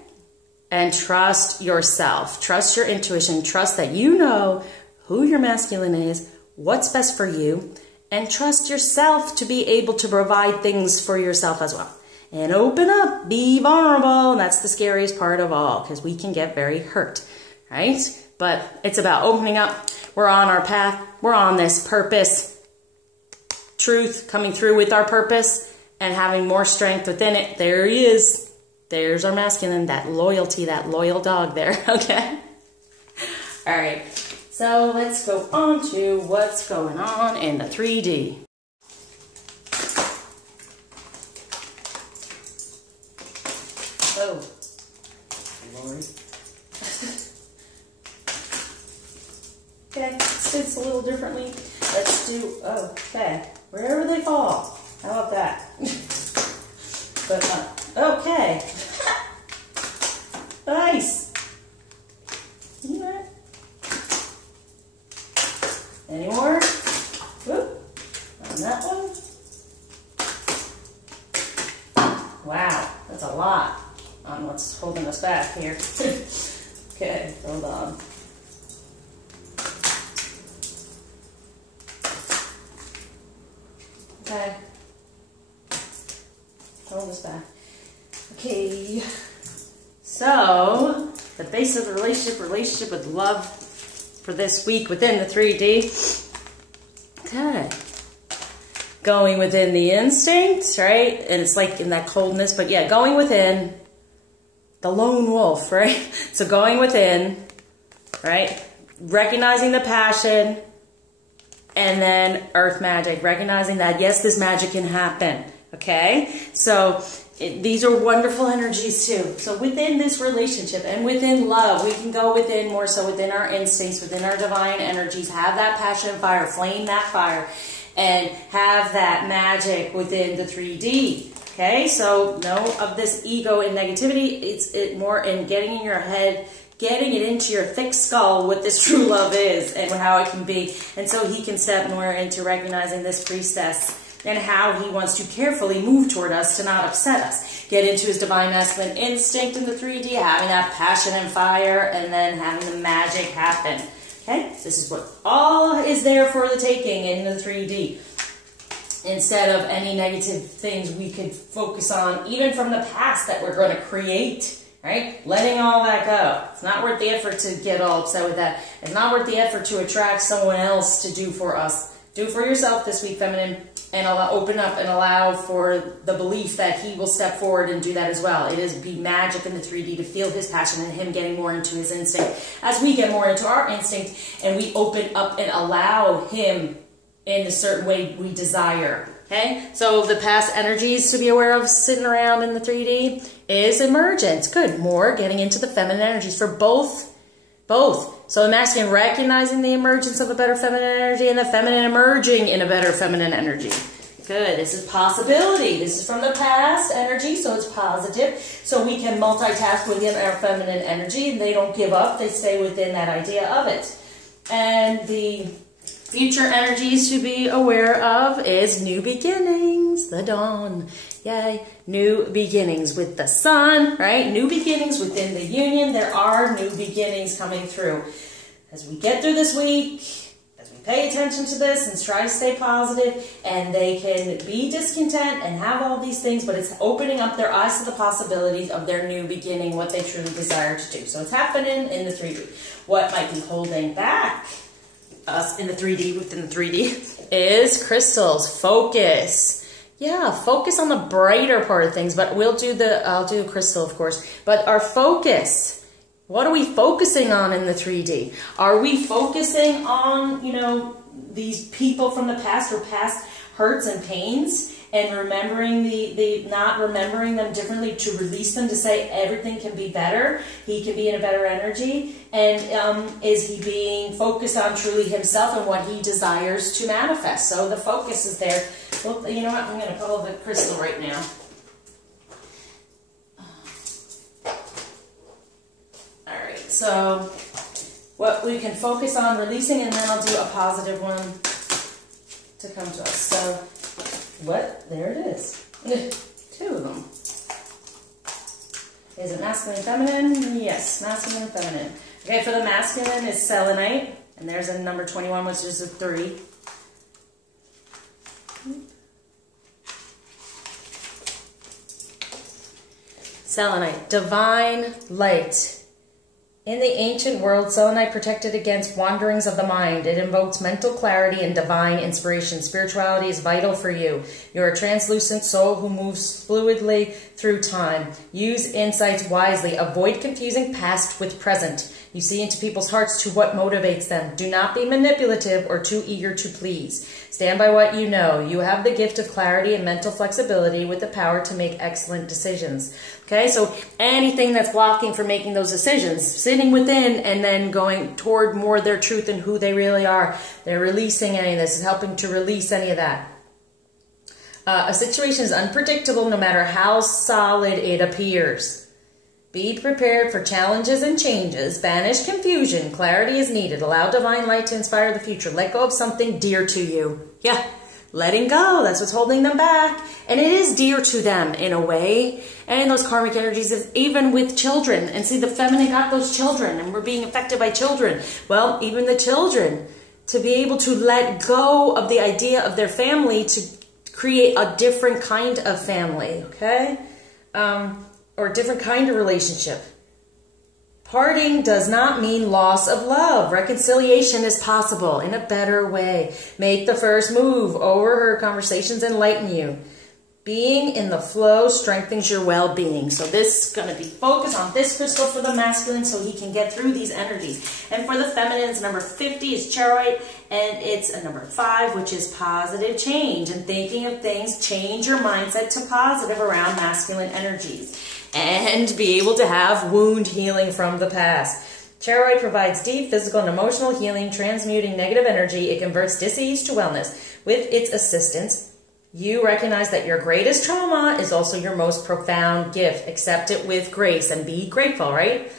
And trust yourself. Trust your intuition. Trust that you know who your masculine is, what's best for you, and trust yourself to be able to provide things for yourself as well. And open up, be vulnerable, and that's the scariest part of all, because we can get very hurt, right? But it's about opening up. We're on our path. We're on this purpose, truth coming through with our purpose, and having more strength within it. There he is. There's our masculine, that loyalty, that loyal dog there, okay? All right, so let's go on to what's going on in the 3D. Oh, Lord. Okay, let's do this a little differently. Let's do, okay, wherever they fall. How about that? But, okay. Nice. Yeah. Any more? Whoop. On that one. Wow, that's a lot on what's holding us back here. Okay, hold on. Okay. Hold us back. Okay. So, the base of the relationship with love for this week within the 3D. Okay. Going within the instincts, right? And it's like in that coldness, but yeah, going within. The lone wolf, right? So going within, right? Recognizing the passion, and then earth magic, recognizing that, yes, this magic can happen, okay? So these are wonderful energies too. So within this relationship and within love, we can go within more so within our instincts, within our divine energies, have that passion fire, flame that fire, and have that magic within the 3D. Okay, so no of this ego and negativity. It's more in getting in your head, getting it into your thick skull what this true love is and how it can be. And so he can step more into recognizing this priestess and how he wants to carefully move toward us to not upset us. Get into his divine masculine instinct in the 3D, having that passion and fire, and then having the magic happen. Okay, this is what all is there for the taking in the 3D. Instead of any negative things we could focus on, even from the past that we're going to create, right? Letting all that go. It's not worth the effort to get all upset with that. It's not worth the effort to attract someone else to do for us. Do for yourself this week, feminine, and open up and allow for the belief that he will step forward and do that as well. It is be magic in the 3D to feel his passion and him getting more into his instinct. As we get more into our instinct and we open up and allow him in a certain way we desire, okay? So the past energies to be aware of sitting around in the 3D is emergence. Good, more getting into the feminine energies for both. So the masculine recognizing the emergence of a better feminine energy and the feminine emerging in a better feminine energy. Good, this is possibility. This is from the past energy, so it's positive. So we can multitask within our feminine energy and they don't give up, they stay within that idea of it. And the Future energies to be aware of is new beginnings, the dawn. Yay, new beginnings with the sun, right? New beginnings within the union. There are new beginnings coming through. As we get through this week, as we pay attention to this and try to stay positive, and they can be discontent and have all these things, but it's opening up their eyes to the possibilities of their new beginning, what they truly desire to do. So it's happening in the 3D. What might be holding back us in the 3D, within the 3D, is crystals. Focus. Yeah, focus on the brighter part of things, but I'll do crystal, of course, but our focus. What are we focusing on in the 3D? Are we focusing on, you know, these people from the past or past hurts and pains, and remembering not remembering them differently, to release them, to say everything can be better, he can be in a better energy, and is he being focused on truly himself and what he desires to manifest? So the focus is there. Well, you know what, I'm going to pull the crystal right now. Alright, so what we can focus on releasing, and then I'll do a positive one to come to us. So what? There it is. 2 of them. Is it masculine and feminine? Yes, masculine and feminine. Okay, for the masculine is selenite, and there's a number 21, which is a 3. Selenite, divine light. In the ancient world, selenite protected against wanderings of the mind. It invokes mental clarity and divine inspiration. Spirituality is vital for you. You're a translucent soul who moves fluidly through time. Use insights wisely. Avoid confusing past with present. You see into people's hearts to what motivates them. Do not be manipulative or too eager to please. Stand by what you know. You have the gift of clarity and mental flexibility with the power to make excellent decisions. Okay, so anything that's blocking from making those decisions, sitting within and then going toward more their truth and who they really are, they're releasing any of this, is helping to release any of that. A situation is unpredictable no matter how solid it appears. Be prepared for challenges and changes. Banish confusion. Clarity is needed. Allow divine light to inspire the future. Let go of something dear to you. Yeah, letting go. That's what's holding them back. And it is dear to them in a way. And those karmic energies, is even with children. And see, the feminine got those children, and we're being affected by children. Well, even the children, to be able to let go of the idea of their family to create a different kind of family, okay? Or a different kind of relationship. Parting does not mean loss of love. Reconciliation is possible in a better way. Make the first move. Overheard conversations enlighten you. Being in the flow strengthens your well-being. So this is going to be focused on this crystal for the masculine so he can get through these energies. And for the feminines, number 50 is charoite, and it's a number 5, which is positive change. And thinking of things, change your mindset to positive around masculine energies. And be able to have wound healing from the past. Charoite provides deep physical and emotional healing, transmuting negative energy. It converts disease to wellness. With its assistance, you recognize that your greatest trauma is also your most profound gift. Accept it with grace and be grateful, right?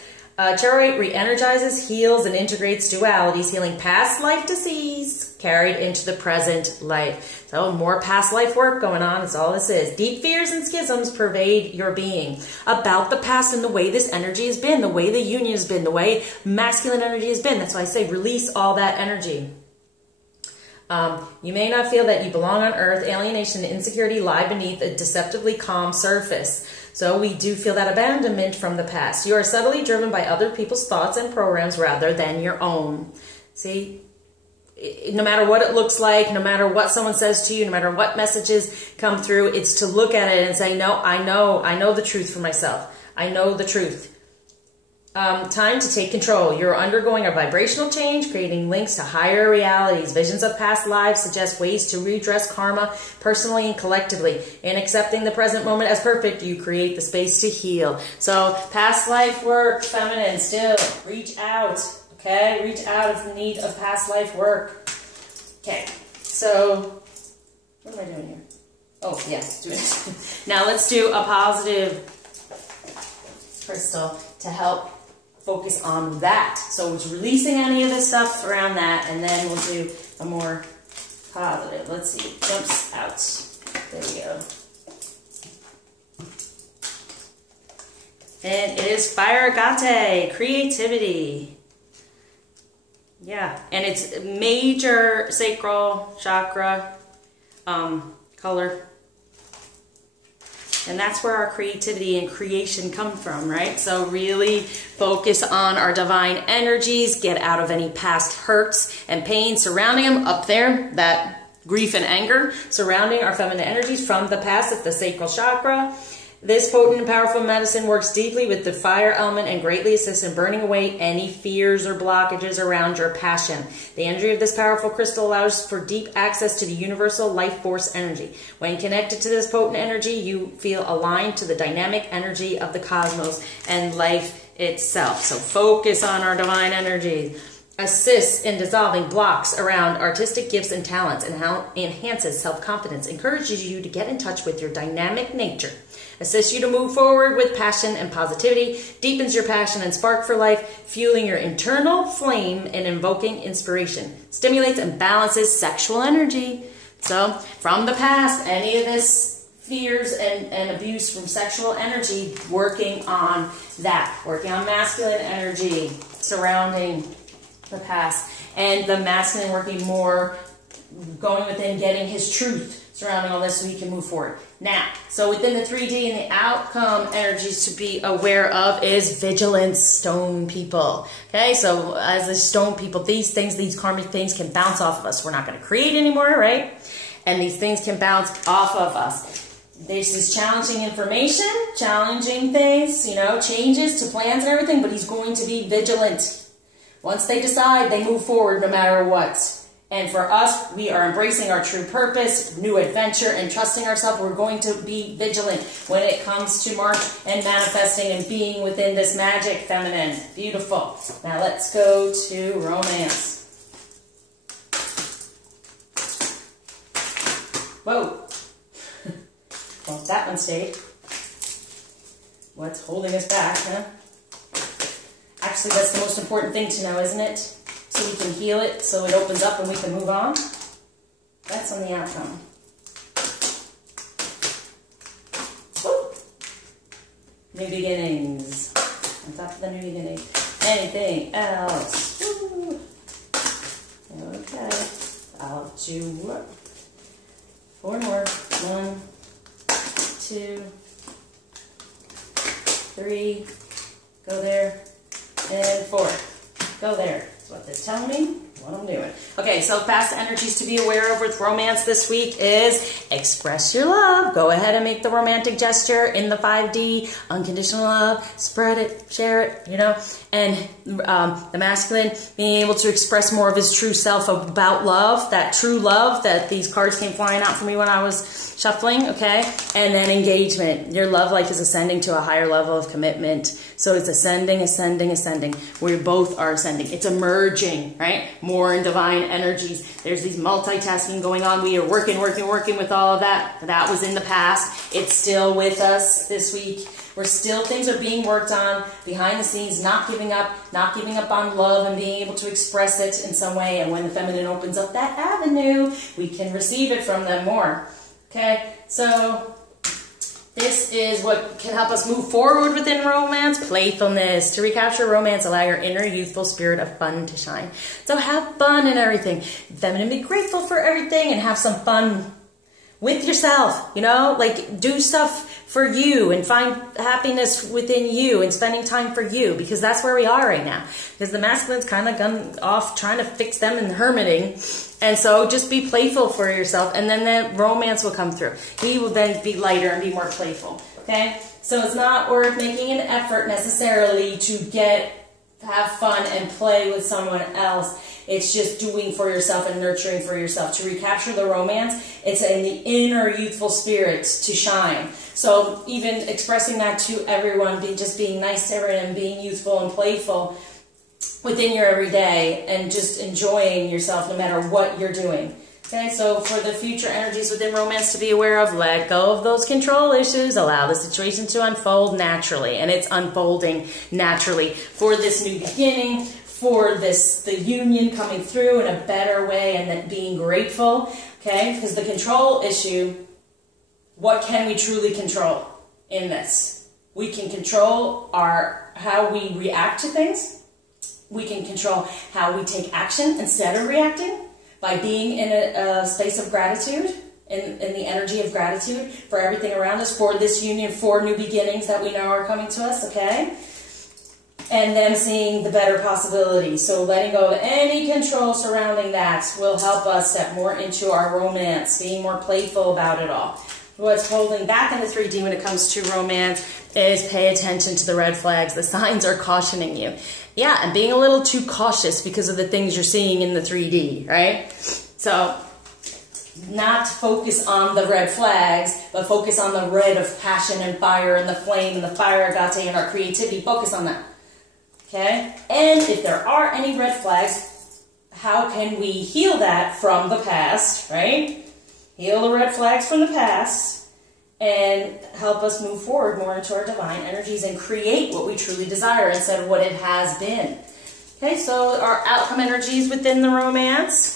Charoite re-energizes, heals, and integrates dualities, healing past life disease carried into the present life. So more past life work going on is all this is. Deep fears and schisms pervade your being. About the past and the way this energy has been, the way the union has been, the way masculine energy has been. That's why I say release all that energy. You may not feel that you belong on earth. Alienation and insecurity lie beneath a deceptively calm surface. So we do feel that abandonment from the past. You are subtly driven by other people's thoughts and programs rather than your own. See, no matter what it looks like, no matter what someone says to you, no matter what messages come through, it's to look at it and say, no, I know the truth for myself. I know the truth. Time to take control. You're undergoing a vibrational change, creating links to higher realities. Visions of past lives suggest ways to redress karma personally and collectively. In accepting the present moment as perfect, you create the space to heal. So, past life work, feminine, still, reach out. Okay, reach out if in need of past life work. Okay, so, what am I doing here? Oh, yeah, do it. Now let's do a positive crystal to help focus on that. So it's releasing any of the stuff around that, and then we'll do a more positive. Let's see. Jumps out. There we go. And it is Fire Agate, creativity. Yeah, and it's major sacral chakra color. And that's where our creativity and creation come from, right? So really focus on our divine energies, get out of any past hurts and pain surrounding them up there, that grief and anger surrounding our feminine energies from the past at the sacral chakra. This potent and powerful medicine works deeply with the fire element and greatly assists in burning away any fears or blockages around your passion. The energy of this powerful crystal allows for deep access to the universal life force energy. When connected to this potent energy, you feel aligned to the dynamic energy of the cosmos and life itself. So focus on our divine energy. Assists in dissolving blocks around artistic gifts and talents, and enhances self-confidence, encourages you to get in touch with your dynamic nature, assists you to move forward with passion and positivity, deepens your passion and spark for life, fueling your internal flame and invoking inspiration, stimulates and balances sexual energy. So from the past, any of this fears and abuse from sexual energy, working on that, working on masculine energy surrounding the past, and the masculine working more, going within, getting his truth surrounding all this so he can move forward. Now, so within the 3D and the outcome energies to be aware of is vigilance, stone people. Okay, so as the stone people, these things, these karmic things can bounce off of us. We're not going to create anymore, right? And these things can bounce off of us. This is challenging information, challenging things, you know, changes to plans and everything, but he's going to be vigilant. Once they decide, they move forward no matter what. And for us, we are embracing our true purpose, new adventure, and trusting ourselves. We're going to be vigilant when it comes to March and manifesting and being within this magic feminine. Beautiful. Now let's go to romance. Whoa. Well, that one stayed. What's holding us back, huh? Actually, that's the most important thing to know, isn't it? So we can heal it, so it opens up and we can move on. That's on the outcome. Woo. New beginnings. On top of the new beginning. Anything else? Woo. Okay. I'll do 4 more. 1, 2, 3. Go there. And 4. Go there. That's what they're telling me, what I'm doing. Okay, so past energies to be aware of with romance this week is express your love. Go ahead and make the romantic gesture in the 5D. Unconditional love. Spread it. Share it, you know. And the masculine being able to express more of his true self about love. That true love that these cards came flying out for me when I was shuffling, okay? And then engagement. Your love life is ascending to a higher level of commitment. So it's ascending, ascending, ascending. We both are ascending. It's emerging, right? More in divine energies. There's these multitasking going on. We are working with all of that. That was in the past. It's still with us this week. We're still, things are being worked on behind the scenes, not giving up on love and being able to express it in some way. And when the feminine opens up that avenue, we can receive it from them more. Okay, so this is what can help us move forward within romance. Playfulness. To recapture romance, allow your inner youthful spirit of fun to shine. So have fun in everything. Feminine, be grateful for everything and have some fun with yourself, you know, like do stuff for you and find happiness within you and spending time for you, because that's where we are right now. Because the masculine's kind of gone off trying to fix them and hermiting. And so just be playful for yourself, and then the romance will come through. He will then be lighter and be more playful, okay? So it's not worth making an effort necessarily to have fun and play with someone else. It's just doing for yourself and nurturing for yourself. To recapture the romance, it's in the inner youthful spirit to shine. So even expressing that to everyone, just being nice to everyone and being youthful and playful within your everyday and just enjoying yourself no matter what you're doing. Okay, so for the future energies within romance to be aware of, let go of those control issues, allow the situation to unfold naturally, and it's unfolding naturally for this new beginning, for the union coming through in a better way, and then being grateful, okay? Because the control issue, what can we truly control in this? We can control how we react to things. We can control how we take action instead of reacting by being in a space of gratitude, in the energy of gratitude for everything around us, for this union, for new beginnings that we know are coming to us, okay? And then seeing the better possibilities. So letting go of any control surrounding that will help us step more into our romance, being more playful about it all. What's holding back in the 3D when it comes to romance is pay attention to the red flags. The signs are cautioning you. Yeah, and being a little too cautious because of the things you're seeing in the 3D, right? So not focus on the red flags, but focus on the red of passion and fire and the flame and the fire agate and our creativity. Focus on that. Okay? And if there are any red flags, how can we heal that from the past, right? Heal the red flags from the past and help us move forward more into our divine energies and create what we truly desire instead of what it has been. Okay, so our outcome energies within the romance.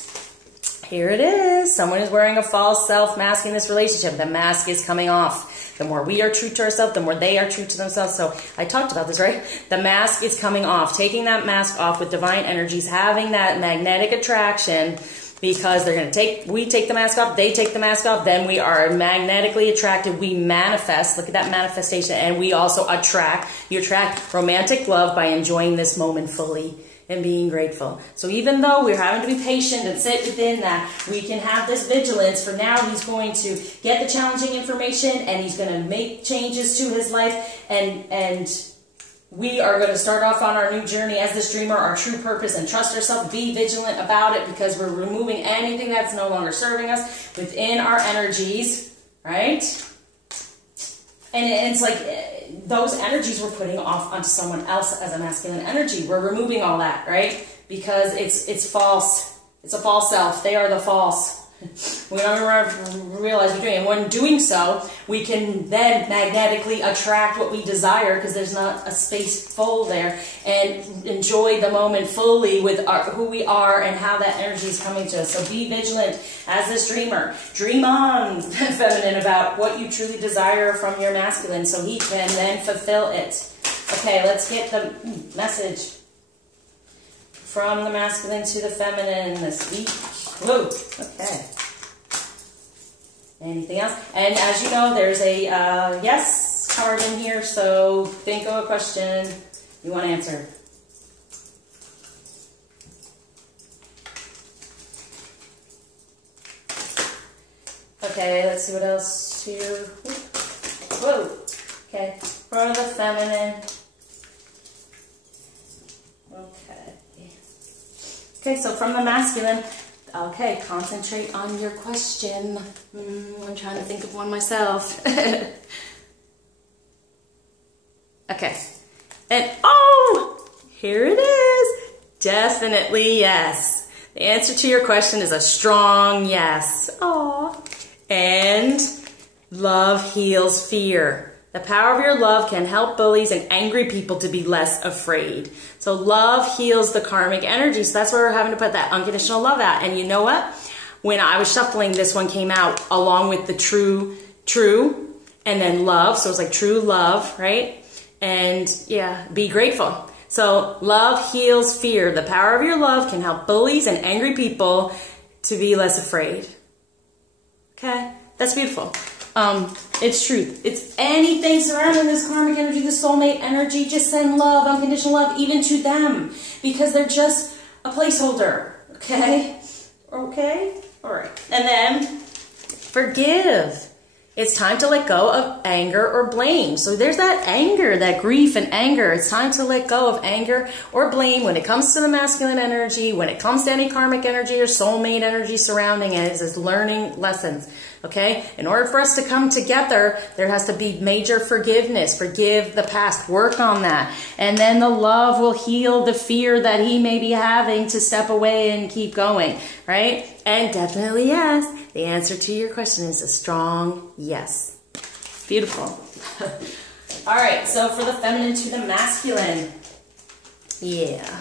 Here it is. Someone is wearing a false self, masking this relationship. The mask is coming off. The more we are true to ourselves, the more they are true to themselves. So I talked about this, right? The mask is coming off. Taking that mask off with divine energies, having that magnetic attraction, because they're going to we take the mask off, they take the mask off, then we are magnetically attracted. We manifest, look at that manifestation, and we also attract. You attract romantic love by enjoying this moment fully and being grateful. So even though we're having to be patient and sit within that, we can have this vigilance. For now, he's going to get the challenging information and he's going to make changes to his life, and we are going to start off on our new journey as this dreamer, our true purpose, and trust ourselves. Be vigilant about it, because we're removing anything that's no longer serving us within our energies, right? And it's like those energies we're putting off onto someone else as a masculine energy. We're removing all that, right? Because it's false. It's a false self. They are the false. We don't realize we're doing it. And when doing so, we can then magnetically attract what we desire, because there's not a space full there, and enjoy the moment fully with who we are and how that energy is coming to us. So be vigilant as this dreamer. Dream on, feminine, about what you truly desire from your masculine so he can then fulfill it. Okay, let's get the message from the masculine to the feminine this week. Whoa, okay. Anything else? And as you know, there's a yes card in here, so think of a question you want to answer. Okay, let's see what else here. Whoa. Okay, for the feminine. Okay. Okay, so from the masculine. Okay, concentrate on your question. I'm trying to think of one myself. Okay. And oh, here it is. Definitely yes. The answer to your question is a strong yes. Aw. And love heals fear. The power of your love can help bullies and angry people to be less afraid. So love heals the karmic energy. So that's where we're having to put that unconditional love out. And you know what? When I was shuffling, this one came out along with the true, and then love. So it's like true love, right? And yeah, be grateful. So love heals fear. The power of your love can help bullies and angry people to be less afraid. Okay? That's beautiful. It's truth. It's anything surrounding this karmic energy, the soulmate energy. Just send love, unconditional love, even to them, because they're just a placeholder. Okay? Okay? All right. And then forgive. It's time to let go of anger or blame. So there's that anger, that grief and anger. It's time to let go of anger or blame when it comes to the masculine energy, when it comes to any karmic energy or soulmate energy surrounding it. It's learning lessons. Okay? In order for us to come together, there has to be major forgiveness. Forgive the past. Work on that. And then the love will heal the fear that he may be having to step away and keep going. Right? And definitely yes. The answer to your question is a strong yes. Beautiful. All right. So for the feminine to the masculine. Yeah.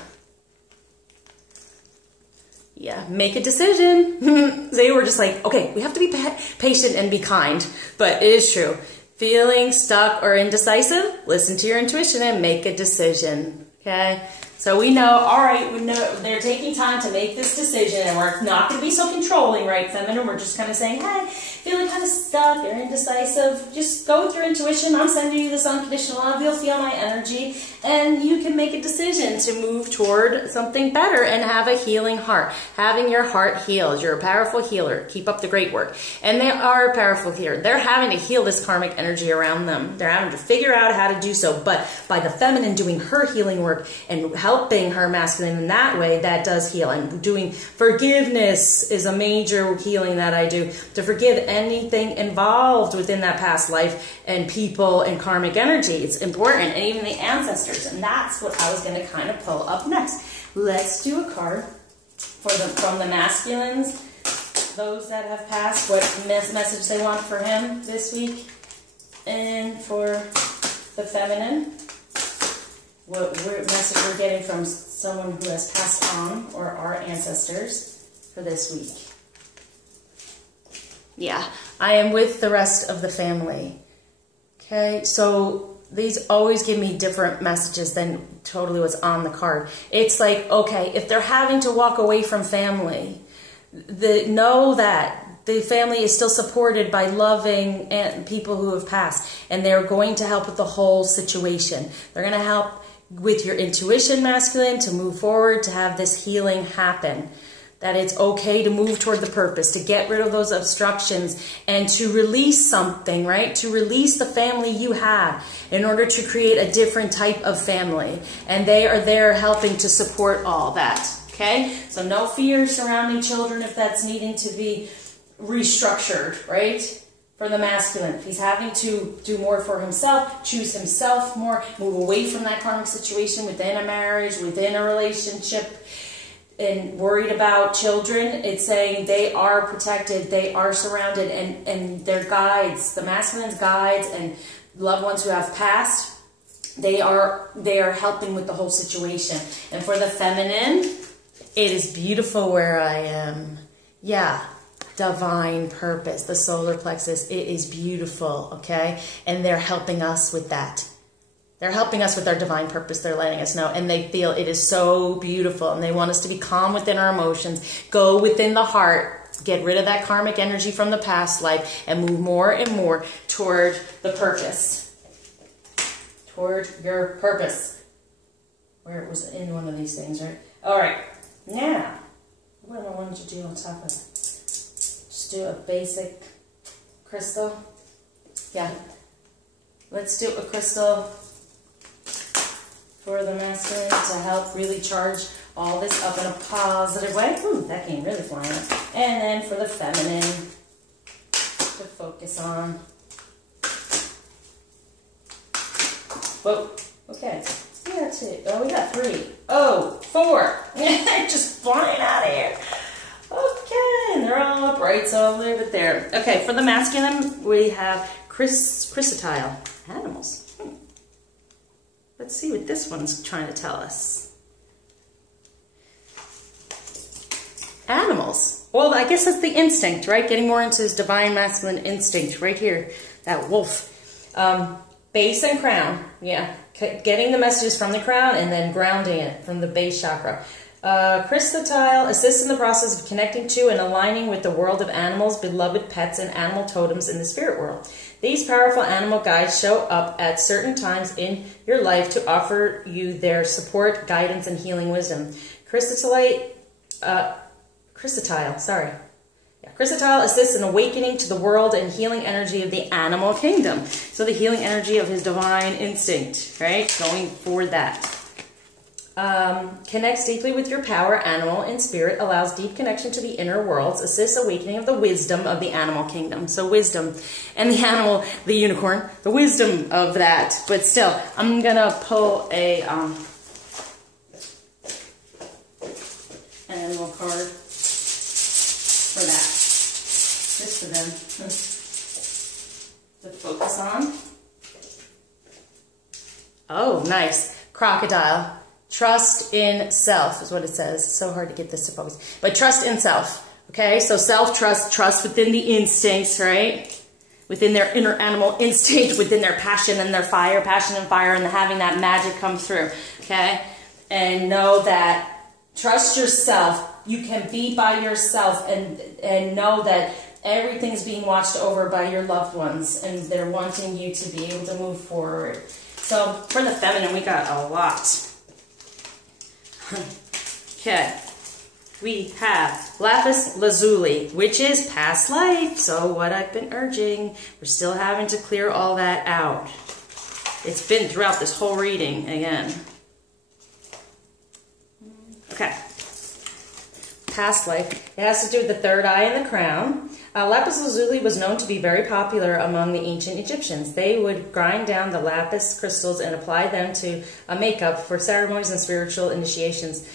Yeah, make a decision. They were just like, okay, we have to be patient and be kind, but it is true. Feeling stuck or indecisive, listen to your intuition and make a decision, okay? So we know, all right, we know they're taking time to make this decision, and we're not going to be so controlling, right, feminine? We're just kind of saying, hey, feeling kind of stuck or indecisive, just go with your intuition. I'm sending you this unconditional love. You'll feel my energy, and you can make a decision to move toward something better and have a healing heart. Having your heart healed. You're a powerful healer. Keep up the great work. And they are a powerful healer. They're having to heal this karmic energy around them. They're having to figure out how to do so, but by the feminine doing her healing work and helping her masculine in that way, that does heal. And doing forgiveness is a major healing that I do, to forgive anything involved within that past life and people and karmic energy. It's important, and even the ancestors, and that's what I was going to kind of pull up next. Let's do a card from the masculines, those that have passed, what message they want for him this week, and for the feminine, what message we're getting from someone who has passed on, or our ancestors, for this week. Yeah, I am with the rest of the family. Okay, so these always give me different messages than totally what's on the card. It's like, okay, if they're having to walk away from family, know that the family is still supported by loving people who have passed, and they're going to help with the whole situation. They're going to help with your intuition, masculine, to move forward, to have this healing happen. That it's okay to move toward the purpose, to get rid of those obstructions, and to release something, right? To release the family you have in order to create a different type of family. And they are there helping to support all that, okay? So no fear surrounding children if that's needing to be restructured, right? For the masculine, if he's having to do more for himself, choose himself more, move away from that karmic situation within a marriage, within a relationship, and worried about children, it's saying they are protected, they are surrounded, and their guides, the masculine's guides and loved ones who have passed, they are helping with the whole situation. And for the feminine, it is beautiful where I am. Yeah, divine purpose, the solar plexus, it is beautiful, okay? And they're helping us with that. They're helping us with our divine purpose. They're letting us know, and they feel it is so beautiful, and they want us to be calm within our emotions, go within the heart, get rid of that karmic energy from the past life, and move more and more toward the purpose. Toward your purpose. Where it was in one of these things, right? All right. Now, what do I want to do on top of it? Just do a basic crystal. Yeah. Let's do a crystal for the masculine to help really charge all this up in a positive way. Ooh, that came really flying up. And then for the feminine to focus on. Whoa, okay. We got 2. Oh, we got 3. Oh, 4. Just flying out of here. Okay, and they're all upright, so I'll leave it there. Okay, for the masculine, we have chrysotile animals. Let's see what this one's trying to tell us. Animals. Well, I guess that's the instinct, right? Getting more into his divine masculine instinct right here. That wolf. Base and crown. Yeah. Getting the messages from the crown and then grounding it from the base chakra. Chrysotile assists in the process of connecting to and aligning with the world of animals, beloved pets, and animal totems in the spirit world. These powerful animal guides show up at certain times in your life to offer you their support, guidance, and healing wisdom. Chrysotile assists in awakening to the world and healing energy of the animal kingdom. So the healing energy of his divine instinct, right? Going for that. Connects deeply with your power, animal, and spirit, allows deep connection to the inner worlds, assists awakening of the wisdom of the animal kingdom. So wisdom, and the animal, the unicorn, the wisdom of that. But still, I'm gonna pull a animal card for that, just for them to focus on. Oh, nice. Crocodile. Trust in self is what it says. It's so hard to get this to focus. But trust in self. Okay, so self-trust, trust within the instincts, right? Within their inner animal instinct, within their passion and their fire, passion and fire, and having that magic come through, okay? And know that, trust yourself. You can be by yourself and know that everything's being watched over by your loved ones, and they're wanting you to be able to move forward. So for the feminine, we got a lot. Okay. We have Lapis Lazuli, which is past life. So what I've been urging, we're still having to clear all that out. It's been throughout this whole reading again. Okay. Past life. It has to do with the third eye and the crown. Lapis Lazuli was known to be very popular among the ancient Egyptians. They would grind down the lapis crystals and apply them to a makeup for ceremonies and spiritual initiations.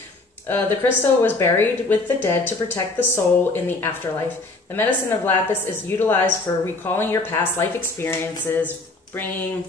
The crystal was buried with the dead to protect the soul in the afterlife. The medicine of lapis is utilized for recalling your past life experiences, bringing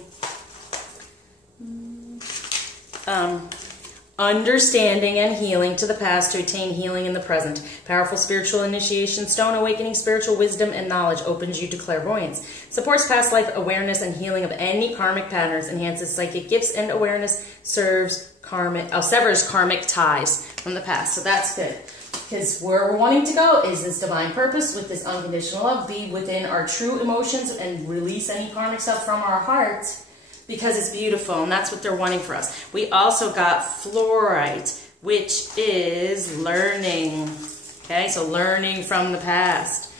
understanding and healing to the past to attain healing in the present. Powerful spiritual initiation stone, awakening spiritual wisdom and knowledge, opens you to clairvoyance. Supports past life awareness and healing of any karmic patterns, enhances psychic gifts and awareness, severs karmic ties from the past. So that's good. Because where we're wanting to go is this divine purpose with this unconditional love, be within our true emotions and release any karmic stuff from our hearts. Because it's beautiful, and that's what they're wanting for us. We also got fluorite, which is learning. Okay, so learning from the past.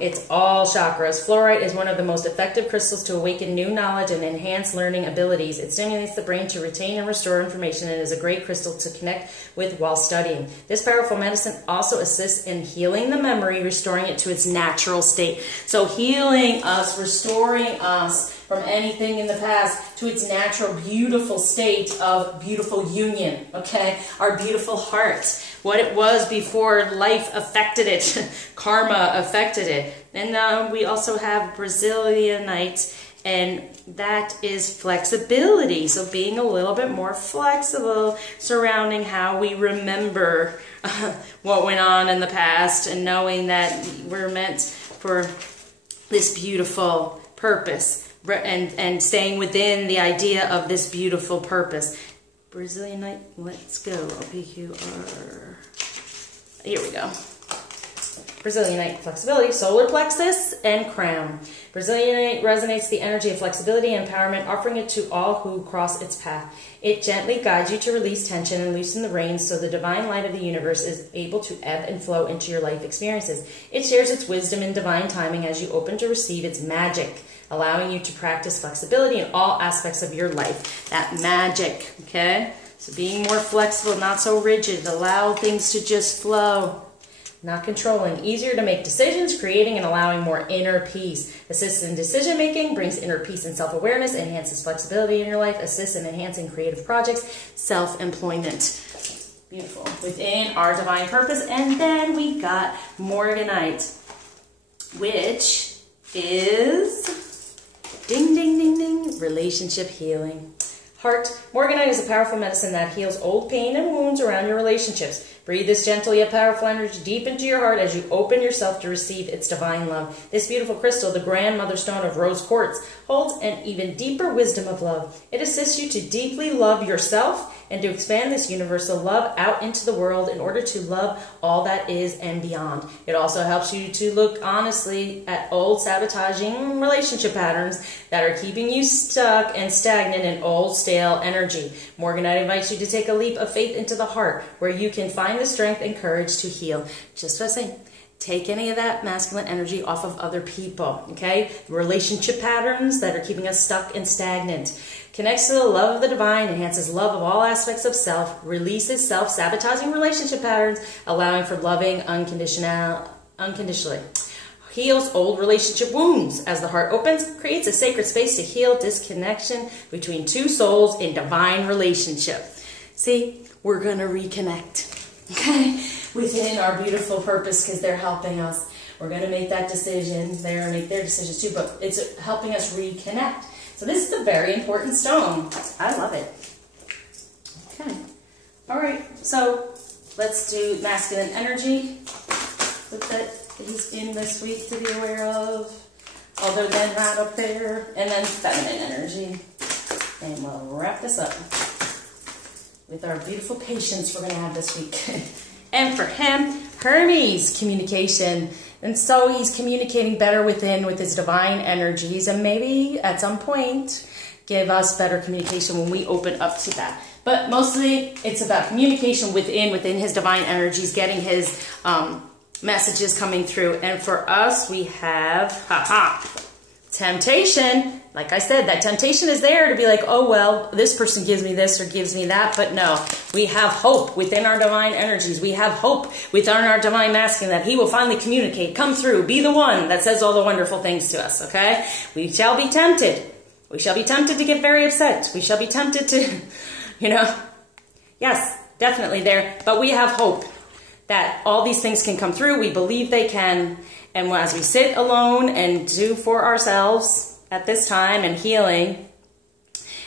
It's all chakras. Fluorite is one of the most effective crystals to awaken new knowledge and enhance learning abilities. It stimulates the brain to retain and restore information and is a great crystal to connect with while studying. This powerful medicine also assists in healing the memory, restoring it to its natural state. So healing us, restoring us from anything in the past to its natural, beautiful state of beautiful union, okay? Our beautiful heart. What it was before life affected it, karma affected it. And we also have Brazilianite, and that is flexibility. So being a little bit more flexible surrounding how we remember what went on in the past, and knowing that we're meant for this beautiful purpose. And staying within the idea of this beautiful purpose. Brazilianite, let's go. LPQR. Here we go. Brazilianite, flexibility, solar plexus, and crown. Brazilianite resonates the energy of flexibility and empowerment, offering it to all who cross its path. It gently guides you to release tension and loosen the reins so the divine light of the universe is able to ebb and flow into your life experiences. It shares its wisdom and divine timing as you open to receive its magic, allowing you to practice flexibility in all aspects of your life. That magic, okay? So being more flexible, not so rigid, allow things to just flow. Not controlling, easier to make decisions, creating and allowing more inner peace. Assists in decision making, brings inner peace and self-awareness, enhances flexibility in your life, assists in enhancing creative projects, self-employment. Beautiful. Within our divine purpose. And then we got Morganite, which is, ding, ding, ding, ding, relationship healing. Heart. Morganite is a powerful medicine that heals old pain and wounds around your relationships. Breathe this gentle yet powerful energy deep into your heart as you open yourself to receive its divine love. This beautiful crystal, the grandmother stone of rose quartz, holds an even deeper wisdom of love. It assists you to deeply love yourself and to expand this universal love out into the world in order to love all that is and beyond. It also helps you to look honestly at old sabotaging relationship patterns that are keeping you stuck and stagnant in old stale energy. Morganite invites you to take a leap of faith into the heart where you can find the strength and courage to heal. Just what I say, take any of that masculine energy off of other people, okay? Relationship patterns that are keeping us stuck and stagnant. Connects to the love of the divine, enhances love of all aspects of self, releases self-sabotaging relationship patterns, allowing for loving unconditionally. Heals old relationship wounds. As the heart opens, creates a sacred space to heal disconnection between two souls in divine relationship. See, we're going to reconnect, okay, within our beautiful purpose because they're helping us. We're going to make that decision. They're going to make their decisions too, but it's helping us reconnect. So this is a very important stone. I love it. Okay. All right. So let's do masculine energy that he's in this week to be aware of, other than that up there, and then feminine energy. And we'll wrap this up with our beautiful patience we're going to have this week. And for him, Hermes, communication. And so he's communicating better within with his divine energies, and maybe at some point give us better communication when we open up to that. But mostly it's about communication within his divine energies, getting his messages coming through. And for us, we have, temptation. Like I said, that temptation is there to be like, oh, well, this person gives me this or gives me that. But no, we have hope within our divine energies. We have hope within our divine masculine that he will finally communicate, come through, be the one that says all the wonderful things to us, okay? We shall be tempted. We shall be tempted to get very upset. We shall be tempted to, yes, definitely there. But we have hope that all these things can come through. We believe they can. And as we sit alone and do for ourselves at this time and healing,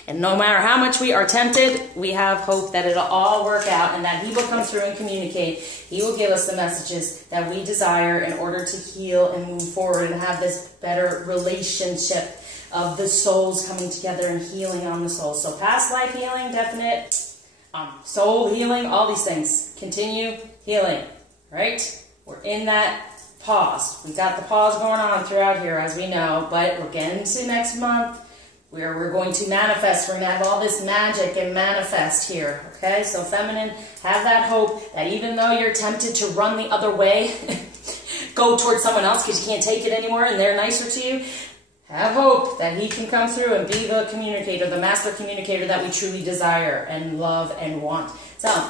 and no matter how much we are tempted, we have hope that it'll all work out and that he will come through and communicate. He will give us the messages that we desire in order to heal and move forward and have this better relationship of the souls coming together and healing on the soul. So past life healing, definite. Soul healing, all these things. Continue healing, right? We're in that pause. We've got the pause going on throughout here, as we know, but we're getting to next month where we're going to manifest. We're going to have all this magic and manifest here, okay? So feminine, have that hope that even though you're tempted to run the other way, go towards someone else because you can't take it anymore and they're nicer to you, have hope that he can come through and be the communicator, the master communicator that we truly desire and love and want. So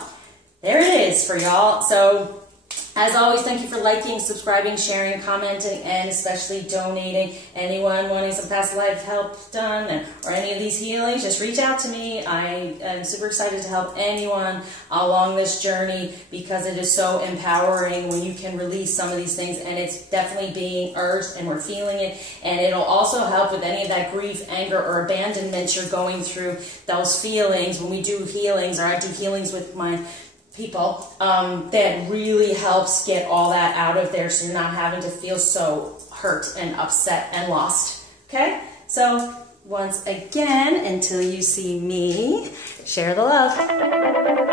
there it is for y'all. So as always, thank you for liking, subscribing, sharing, commenting, and especially donating. Anyone wanting some past life help done or any of these healings, just reach out to me. I am super excited to help anyone along this journey because it is so empowering when you can release some of these things, and it's definitely being earthed and we're feeling it. And it'll also help with any of that grief, anger, or abandonment you're going through, those feelings. When we do healings, or I do healings with my people, that really helps get all that out of there so you're not having to feel so hurt and upset and lost. Okay? So once again, until you see me, share the love.